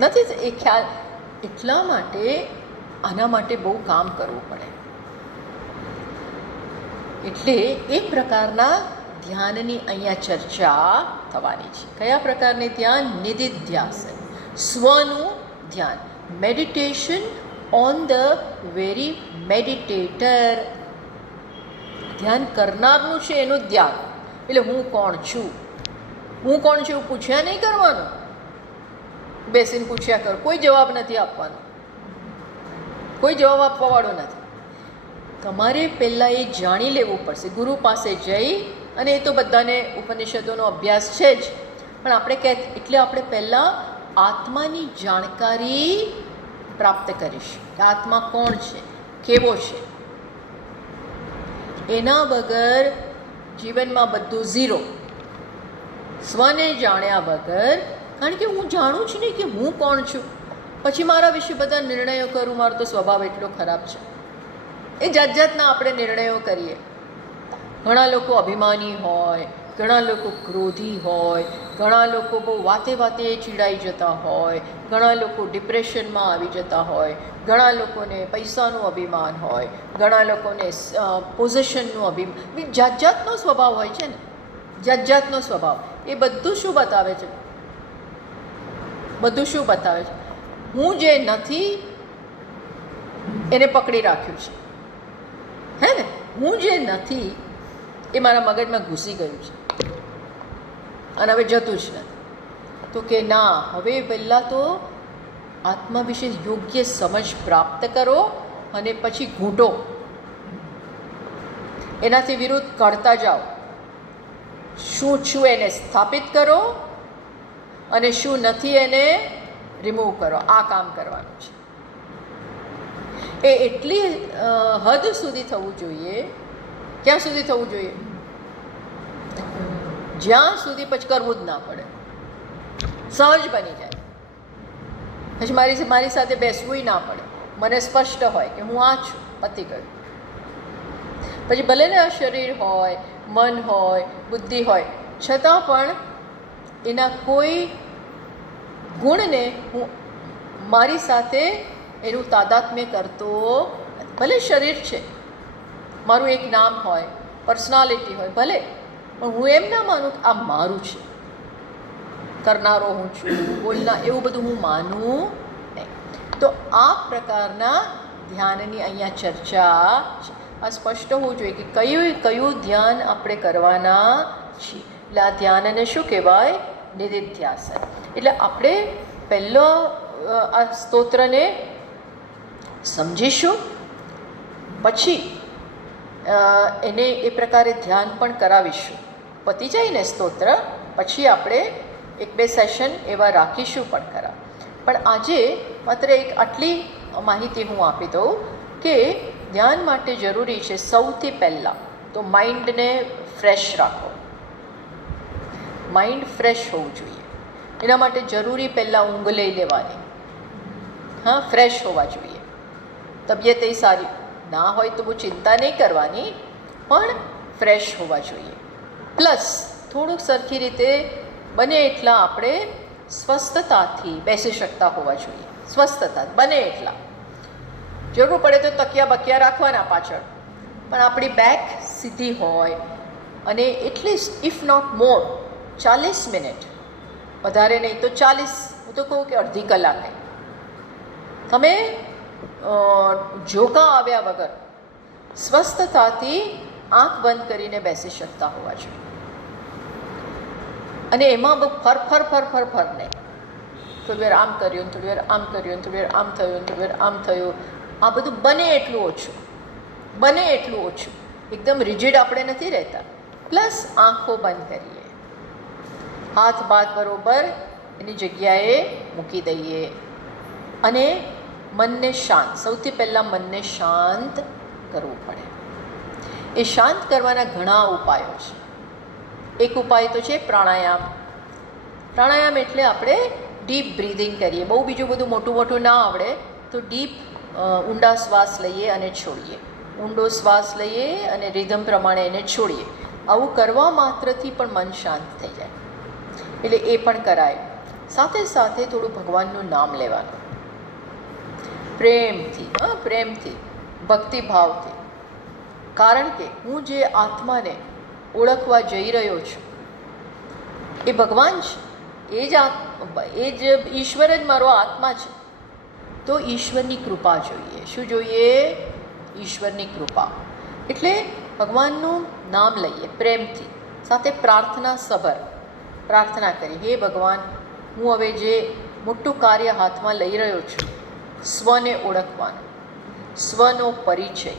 નથી એ ખ્યાલ. એટલા માટે આના માટે બહુ કામ કરવું પડે. એટલે એ પ્રકારના ધ્યાનની અહીંયા ચર્ચા થવાની છે. કયા પ્રકારની ધ્યાન? નિધિધ્યાસ, સ્વનું ધ્યાન. Meditation on the very meditator. ધ્યાન કરનારનું છે એનું ધ્યાન. એટલે હું કોણ છું, હું કોણ છું એવું પૂછ્યા નહીં કરવાનું. બેસીને પૂછ્યા કર, કોઈ જવાબ નથી આપવાનો, કોઈ જવાબ આપવાવાળો નથી. તમારે પહેલાં એ જાણી લેવું પડશે. ગુરુ પાસે જઈ, અને એ તો બધાને ઉપનિષદોનો અભ્યાસ છે જ, પણ એટલે આપણે પહેલાં આત્માની જાણકારી પ્રાપ્ત કરીશું કે આત્મા કોણ છે, કેવો છે. એના વગર જીવનમાં બધું ઝીરો. સ્વને જાણ્યા વગર, કારણ કે હું જાણું છું નહીં કે હું કોણ છું, પછી મારા વિશે બધા નિર્ણયો કરું. મારો તો સ્વભાવ એટલો ખરાબ છે. એ જાત જાતના આપણે નિર્ણયો કરીએ. ઘણા લોકો અભિમાની હોય, ઘણા લોકો ક્રોધી હોય, ઘણા લોકો બહુ વાતે વાતે ચીડાઈ જતા હોય, ઘણા લોકો ડિપ્રેશનમાં આવી જતા હોય, ઘણા લોકોને પૈસાનું અભિમાન હોય, ઘણા લોકોને પોઝિશનનું અભિમાન. જાત જાતનો સ્વભાવ હોય છે ને, જાત જાતનો સ્વભાવ. એ બધું શું બતાવે છે? બધું શું બતાવે છે? હું જે નથી એને પકડી રાખ્યું છે, હે ને? હું જે નથી એ મારા મગજમાં ઘૂસી ગયું છે અને હવે જતું જ નથી. તો કે ના, હવે પહેલાં તો આત્મા વિશે યોગ્ય સમજ પ્રાપ્ત કરો અને પછી ઘૂંટો, એનાથી વિરુદ્ધ કાઢતા જાઓ. શું છું એને સ્થાપિત કરો અને શું નથી એને રિમૂવ કરો. આ કામ કરવાનું છે. એ એટલી હદ સુધી થવું જોઈએ. ક્યાં સુધી થવું જોઈએ? જ્યાં સુધી પછી કરવું જ ના પડે, સહજ બની જાય. પછી મારી સાથે બેસવું ના પડે. મને સ્પષ્ટ હોય કે હું આ છું, પતી ગયું. પછી ભલે ને આ શરીર હોય, મન હોય, બુદ્ધિ હોય, છતાં પણ એના કોઈ ગુણને હું મારી સાથે એનું તાદાત્મ્ય કરતો. ભલે શરીર છે, મારું એક નામ હોય, પર્સનાલિટી હોય, ભલે, પણ હું એમ ના માનું કે આ મારું છે, કરનારો હું છું, બોલના, એવું બધું હું માનું નહીં. તો આ પ્રકારના ધ્યાનની અહીંયા ચર્ચા છે. આ સ્પષ્ટ હોવું જોઈએ કે કયું ધ્યાન આપણે કરવાના છીએ. એટલે આ ધ્યાનને શું કહેવાય? નિધિધ્યાસન. એટલે આપણે પહેલો આ સ્તોત્રને સમજીશું, પછી એને એ પ્રકારે ધ્યાન પણ કરાવીશું. પતી જાય ને સ્તોત્ર, પછી આપણે 1-2 સેશન એવા રાખીશું પણ ખરા. પણ આજે માત્ર એક આટલી માહિતી હું આપી દઉં કે ધ્યાન માટે જરૂરી છે સૌથી પહેલાં તો માઇન્ડને ફ્રેશ રાખો. માઇન્ડ ફ્રેશ હોવું જોઈએ. એના માટે જરૂરી પહેલાં ઊંઘ લઈ લેવાની. હા, ફ્રેશ હોવા જોઈએ. તબિયત એ સારી ના હોય તો બહુ ચિંતા નહીં કરવાની, પણ ફ્રેશ હોવા જોઈએ. પ્લસ થોડુંક સરખી રીતે બને એટલા આપણે સ્વસ્થતાથી બેસી શકતા હોવા જોઈએ. સ્વસ્થતા બને એટલા. જરૂર પડે તો તકિયા બકિયા રાખવાના પાછળ, પણ આપણી બેક સીધી હોય. અને at least if not more 40 minute, વધારે નહીં તો 40, હું તો કહું કે અડધી કલાકે તમે ઝોકા આવ્યા વગર સ્વસ્થતાથી આંખ બંધ કરીને બેસી શકતા હોવા જોઈએ. અને એમાં બહુ ફર નહીં. થોડી વાર આમ કર્યું, થોડી વાર આમ કર્યું, થોડી વાર આમ થયું, થોડી વાર આમ થયું. આ બધું બને એટલું ઓછું, બને એટલું ઓછું. એકદમ રિજિડ આપણે નથી રહેતા. પ્લસ આંખો બંધ કરીએ, હાથ બાથ બરોબર એની જગ્યાએ મૂકી દઈએ અને મનને શાંત, સૌથી પહેલાં મનને શાંત કરવું પડે. એ શાંત કરવાના ઘણા ઉપાયો છે. એક ઉપાય તો છે પ્રાણાયામ. પ્રાણાયામ એટલે આપણે ડીપ બ્રીધિંગ કરીએ. બહુ બીજું બધું મોટું ના આવડે તો ડીપ ઊંડા શ્વાસ લઈએ અને છોડીએ. ઊંડો શ્વાસ લઈએ અને રિધમ પ્રમાણે એને છોડીએ. આવું કરવા માત્રથી પણ મન શાંત થઈ જાય. એટલે એ પણ કરાય. સાથે સાથે થોડું ભગવાનનું નામ લેવાનું, પ્રેમથી. પ્રેમથી, ભક્તિભાવથી. કારણ કે હું જે આત્માને ઓળખવા જઈ રહ્યો છું એ ભગવાન છે. એ જ ઈશ્વર જ મારો આત્મા છે. તો ઈશ્વરની કૃપા જોઈએ. શું જોઈએ? ઈશ્વરની કૃપા. એટલે ભગવાનનું નામ લઈએ પ્રેમથી, સાથે પ્રાર્થના સભર પ્રાર્થના કરી, હે ભગવાન, હું હવે જે મોટું કાર્ય હાથમાં લઈ રહ્યો છું, સ્વને ઓળખવાનું, સ્વનો પરિચય,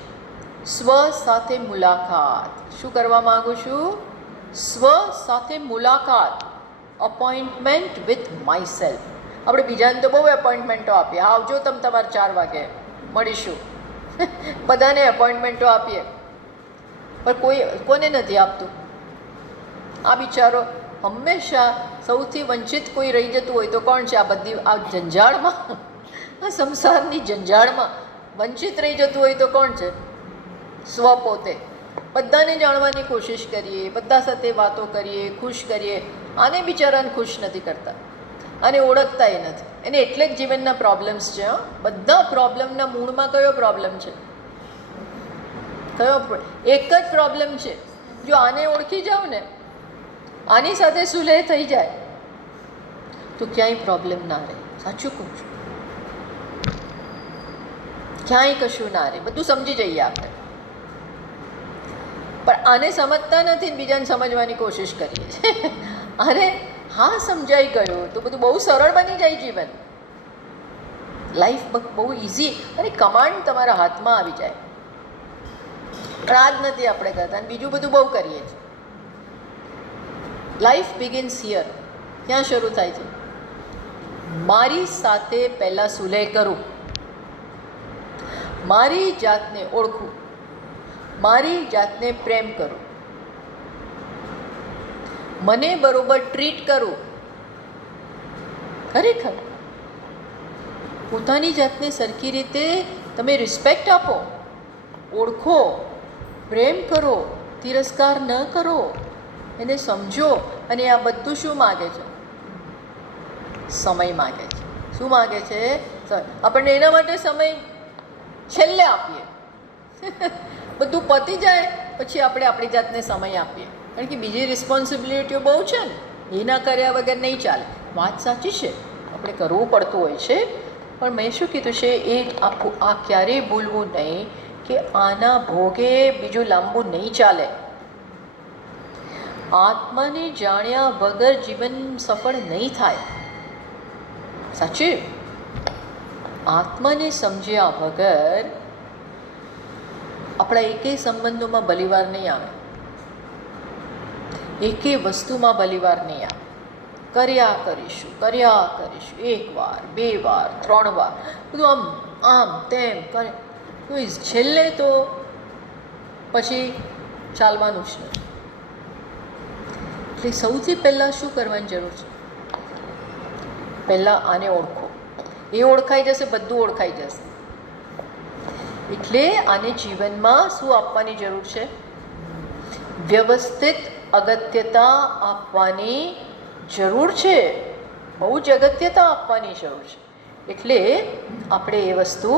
સ્વ સાથે મુલાકાત. શું કરવા માગું છું? સ્વ સાથે મુલાકાત, અપોઇન્ટમેન્ટ વિથ માય સેલ્ફ. આપણે બીજાને તો બહુ એપોઇન્ટમેન્ટો આપીએ, આવજો તમે તમારે 4 વાગે મળીશું, બધાને એપોઇન્ટમેન્ટો આપીએ, પણ કોને નથી આપતું? આ બિચારો હંમેશા સૌથી વંચિત કોઈ રહી જતું હોય તો કોણ છે? આ બધી આ જંજાળમાં, આ સંસારની જંજાળમાં વંચિત રહી જતું હોય તો કોણ છે? સ્વ પોતે. બધાને જાણવાની કોશિશ કરીએ, બધા સાથે વાતો કરીએ, ખુશ કરીએ, આને બિચારાને ખુશ નથી કરતા, આને ઓળખતાય નથી. એને એટલે જ જીવનના પ્રોબ્લેમ્સ છે. બધા પ્રોબ્લેમના મૂળમાં કયો પ્રોબ્લેમ છે? કયો? એક જ પ્રોબ્લેમ છે. જો આને ઓળખી જાઓ ને, આની સાથે સુલેહ થઈ જાય તો ક્યાંય પ્રોબ્લેમ ના રહે. સાચું કહું છું, ક્યાંય કશું ના રહે, બધું સમજી જઈએ આપણે. પણ આને સમજતા નથી ને બીજાને સમજવાની કોશિશ કરીએ છીએ. અરે હા, સમજાઈ ગયો તો બધું બહુ સરળ બની જાય જીવન, લાઈફ બહુ ઇઝી, અને કમાન્ડ તમારા હાથમાં આવી જાય. પણ આ જ નથી આપણે કરતા, અને બીજું બધું બહુ કરીએ છીએ. Life begins here. ક્યાં શરૂ થાય છે? મારી સાથે પહેલાં સુલેહ કરું, મારી જાતને ઓળખું, મારી જાતને પ્રેમ કરું, મને બરોબર ટ્રીટ કરું. ખરેખર પોતાની જાતને સરખી રીતે તમે રિસ્પેક્ટ આપો, ઓળખો, પ્રેમ કરો, તિરસ્કાર ન કરો, એને સમજો. અને આ બધું શું માગે છે? સમય માગે છે. શું માગે છે? આપણને એના માટે સમય છેલ્લે આપીએ. બધું પતી જાય પછી આપણે આપણી જાતને સમય આપીએ, કારણ કે બીજી રિસ્પોન્સિબિલિટીઓ બહુ છે ને, એના કર્યા વગર નહીં ચાલે. વાત સાચી છે, આપણે કરવું પડતું હોય છે, પણ મેં શું કીધું છે એ આ ક્યારેય ભૂલવું નહીં કે આના ભોગે બીજું લાંબુ નહીં ચાલે. આત્માને જાણ્યા વગર જીવન સફળ નહીં થાય. સાચી, આત્માને સમજ્યા વગર આપણા એકેય સંબંધોમાં ભલીવાર નહીં આવે, એકેય વસ્તુમાં ભલીવાર નહીં આવે. કર્યા કરીશું, 1 વાર, 2 વાર, 3 વાર, બધું આમ તેમ કરે, છેલ્લે તો પછી ચાલવાનું જ નથી. એટલે સૌથી પહેલાં શું કરવાની જરૂર છે? પહેલાં આને ઓળખો. એ ઓળખાઈ જશે, બધું ઓળખાઈ જશે. એટલે આને જીવનમાં શું આપવાની જરૂર છે? વ્યવસ્થિત અગત્યતા આપવાની જરૂર છે. બહુ જ અગત્યતા આપવાની જરૂર છે. એટલે આપણે એ વસ્તુ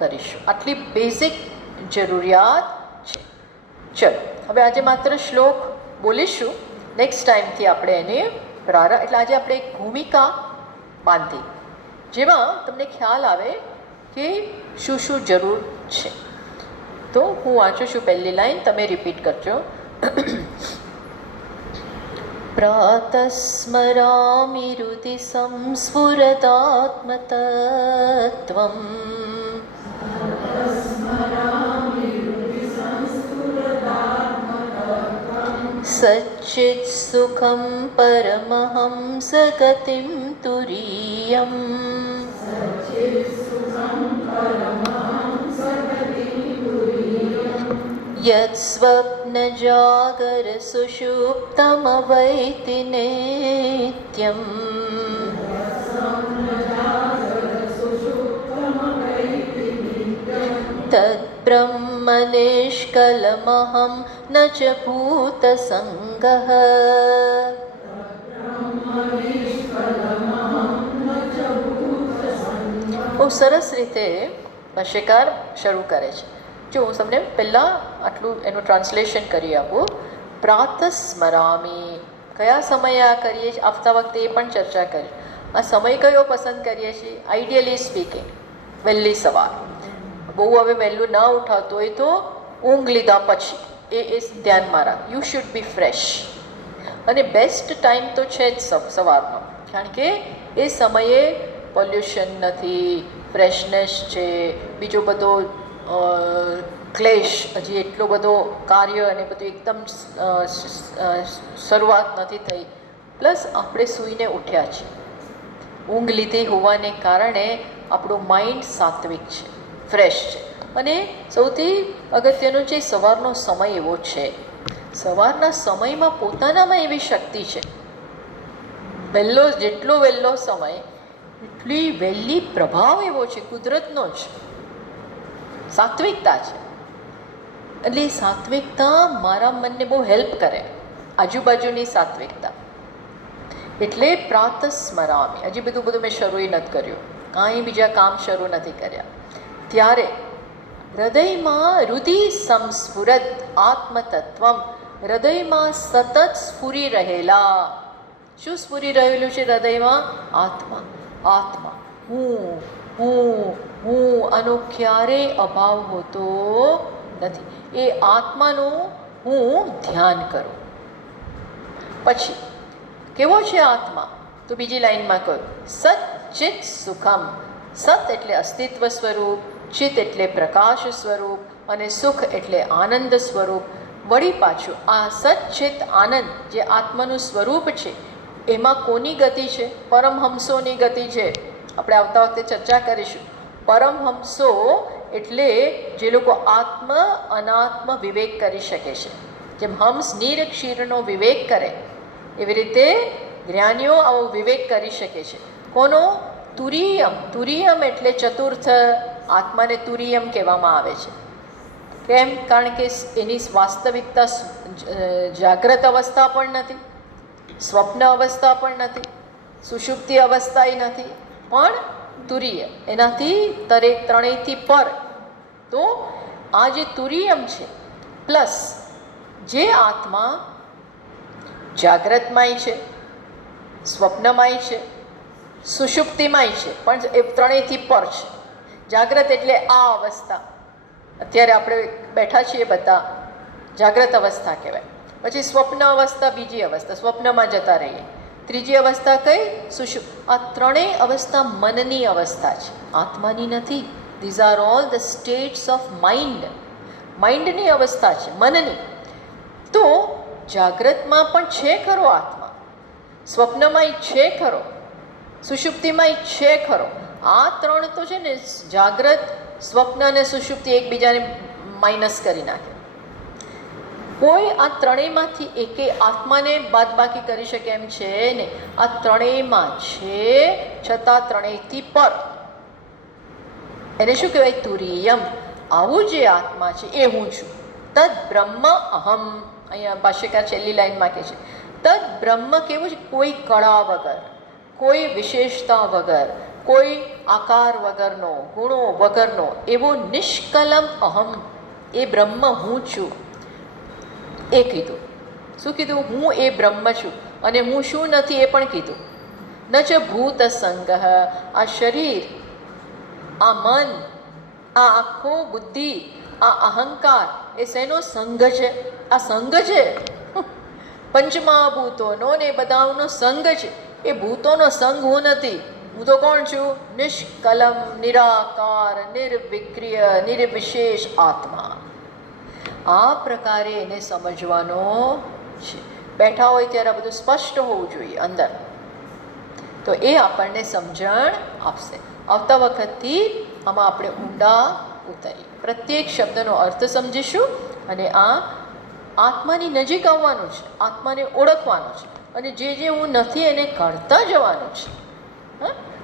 કરીશું. આટલી બેઝિક જરૂરિયાત છે. ચલો, હવે આજે માત્ર શ્લોક બોલીશું. નેક્સ્ટ ટાઈમથી આપણે એને પ્રારંભ, એટલે આજે આપણે એક ભૂમિકા બાંધી, જેમાં તમને ખ્યાલ આવે કે શું શું જરૂર છે. તો હું વાંચું છું પહેલી લાઈન, તમે રિપીટ કરજો. પ્રાતસ્મરામિ હૃદિ સંસ્ફુરદાત્મતત્વમ સચ્ચિત સુખમ પરમહંસ ગતિમ તુરીયમ યત્ સ્વપ્ન જાગર સુષુપ્તમવૈતિ નિત્યમ તદ્બ્રહ્મ નિષ્કલમહં ન ચ ભૂતસંગઃ. બહુ સરસ રીતે ભાષ્યકાર શરૂ કરે છે. જો હું તમને પહેલાં આટલું એનું ટ્રાન્સલેશન કરી આપું. પ્રાતસ્મરામી, કયા સમયે આ કરીએ છીએ? આવતા વખતે એ પણ ચર્ચા કરી. આ સમય કયો પસંદ કરીએ છીએ? આઈડિયલી સ્પીકિંગ વહેલી સવાર. બહુ હવે વહેલું ના ઉઠાતું હોય તો ઊંઘ લીધા પછી એ ધ્યાનમાં રાખ. You should be fresh. અને બેસ્ટ ટાઈમ તો છે જ સવારનો, કારણ કે એ સમયે પોલ્યુશન નથી, ફ્રેશનેસ છે, બીજો બધો ક્લેશ, હજી એટલો બધો કાર્ય અને બધું એકદમ શરૂઆત નથી થઈ. પ્લસ આપણે સૂઈને ઉઠ્યા છીએ, ઊંઘ લીધી હોવાને કારણે આપણું માઇન્ડ સાત્વિક છે, ફ્રેશ છે. અને સૌથી અગત્યનું છે સવારનો સમય એવો છે, સવારના સમયમાં પોતાનામાં એવી શક્તિ છે. જેટલો વહેલો સમય એટલી વહેલી પ્રભાવ એવો છે કુદરતનો જ, સાત્વિકતા છે. એટલે એ સાત્વિકતા મારા મનને બહુ હેલ્પ કરે, આજુબાજુની સાત્વિકતા. એટલે પ્રાતઃ સ્મરામી. હજી બધું મેં શરૂ નથી કર્યું, કાંઈ બીજા કામ શરૂ નથી કર્યા. ત્યારે હૃદયમાં રુધિ સંસ્ફુરત આત્મતત્વમ, હૃદયમાં સતત સ્ફુરી રહેલા. શું સ્ફુરી રહેલું છે હૃદયમાં? આત્મા. આત્મા, હું હું હું, આનો ક્યારેય અભાવ હોતો નથી. એ આત્માનું હું ધ્યાન કરું. પછી કેવો છે આત્મા? તો બીજી લાઈનમાં કહ્યું સત ચિત સુખમ. સત એટલે અસ્તિત્વ સ્વરૂપ, ચિત એટલે પ્રકાશ સ્વરૂપ, અને સુખ એટલે આનંદ સ્વરૂપ. વળી પાછું આ સચ્ચિત આનંદ જે આત્માનું સ્વરૂપ છે, એમાં કોની ગતિ છે? પરમહંસોની ગતિ છે. આપણે આવતા વખતે ચર્ચા કરીશું. પરમહંસો એટલે જે લોકો આત્મ અનાત્મ વિવેક કરી શકે છે. જેમ હંસ નીર ક્ષીરનો વિવેક કરે, એવી રીતે જ્ઞાનીઓ આવો વિવેક કરી શકે છે. કોનો? તુરીયમ. તુરીયમ એટલે ચતુર્થ. આત્માને તુરીયમ કહેવામાં આવે છે. કેમ? કારણ કે એની વાસ્તવિકતા જાગ્રત અવસ્થા પણ નથી, સ્વપ્ન અવસ્થા પણ નથી, સુષુપ્તિ અવસ્થા નથી, પણ તુરીય, એનાથી ત્રણેયથી પર. તો આ જે તુરીયમ છે, પ્લસ જે આત્મા જાગ્રતમાંય છે, સ્વપ્નમાંય છે, સુષુપ્તિમાંય છે, પણ એ ત્રણેયથી પર છે. જાગ્રત એટલે આ અવસ્થા, અત્યારે આપણે બેઠા છીએ બધા, જાગ્રત અવસ્થા કહેવાય. પછી સ્વપ્ન અવસ્થા, બીજી અવસ્થા, સ્વપ્નમાં જતા રહીએ. ત્રીજી અવસ્થા કઈ? સુષુપ્ત. આ ત્રણેય અવસ્થા મનની અવસ્થા છે, આત્માની નથી. These are all the states of mind. માઇન્ડની અવસ્થા છે, મનની. તો જાગ્રતમાં પણ છે ખરો આત્મા, સ્વપ્નમાંય છે ખરો, સુષુપ્તિમાંય છે ખરો. આ ત્રણ તો છે ને, જાગ્રત, સ્વપ્ન અને સુષુપ્તિ એકબીજાને માઇનસ કરી નાખે. કોઈ આ ત્રણેયમાંથી એકે આત્માને બાદબાકી કરી શકે એમ છે ને. આ ત્રણેયમાં છે, છતાં ત્રણેયથી પર. એને શું કહેવાય? તુરીયમ. આવું જે આત્મા છે એ હું છું. તદ બ્રહ્મ અહમ. અહીંયા ભાષ્યકાર છેલ્લી લાઈનમાં કહે છે, તદ બ્રહ્મ કેવું છે? કોઈ કળા વગર, કોઈ વિશેષતા વગર, કોઈ આકાર વગરનો, ગુણો વગરનો એવો નિષ્કલમ અહમ. એ બ્રહ્મ હું છું. એ કીધું. શું કીધું? હું એ બ્રહ્મ છું. અને હું શું નથી એ પણ કીધું. ન ચ ભૂત સંગ. આ શરીર, આ મન, આ આખો બુદ્ધિ, આ અહંકાર, એ શેનો સંગ છે? આ સંગ છે, પંચમહાભૂતોનો ને બધાનો સંગ છે. એ ભૂતોનો સંગ હું નથી. હું તો કોણ છું? નિષ્કલમ, નિરાકાર, નિર્વિક્રિય, નિર્વિશેષ આત્મા. આ પ્રકારે એને સમજવાનો છે. બેઠા હોય ત્યારે બધું સ્પષ્ટ હોવું જોઈએ અંદર, તો એ આપણને સમજણ આપશે. આવતા વખતથી આમાં આપણે ઊંડા ઉતરીએ, પ્રત્યેક શબ્દનો અર્થ સમજીશું અને આ આત્માની નજીક આવવાનું છે, આત્માને ઓળખવાનું છે. અને જે જે હું નથી એને કાઢતા જવાનું છે.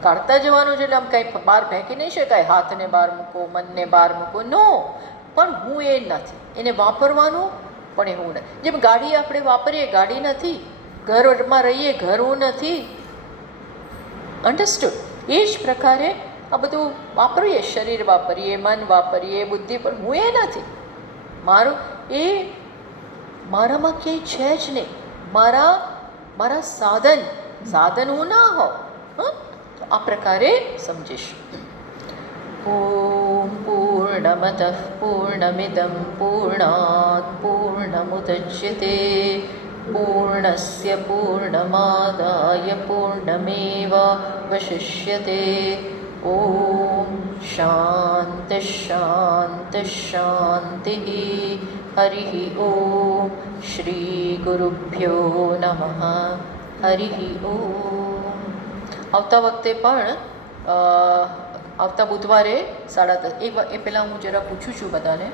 કાઢતા જવાનું છે એટલે આમ કાંઈ બહાર ફેંકી નહીં શકાય, હાથને બહાર મૂકો, મનને બહાર મૂકો, નો. પણ હું એ નથી, એને વાપરવાનું પણ એ હું નથી. જેમ ગાડી આપણે વાપરીએ, ગાડી નથી. ઘરમાં રહીએ, ઘર હું નથી. અન્ડરસ્ટુડ? એ જ પ્રકારે આ બધું વાપરીએ, શરીર વાપરીએ, મન વાપરીએ, બુદ્ધિ, પણ હું એ નથી. મારું એ મારામાં ક્યાંય છે જ નહીં. મારા સાધન હું ના હોઉં. આ પ્રકારે સમજીશું. ॐ पूर्णमतः पूर्णमिदं पूर्णात् पूर्णमुदच्यते पूर्णस्य पूर्णमादाय पूर्णमेवावशिष्यते ॐ शान्तिः शान्तिः शान्तिः हरिः ॐ श्रीगुरुभ्यो नमः हरिः ॐ. આવતા વખતે પણ આવતા બુધવારે 10:30 એ પહેલાં હું જરા પૂછું છું બધાને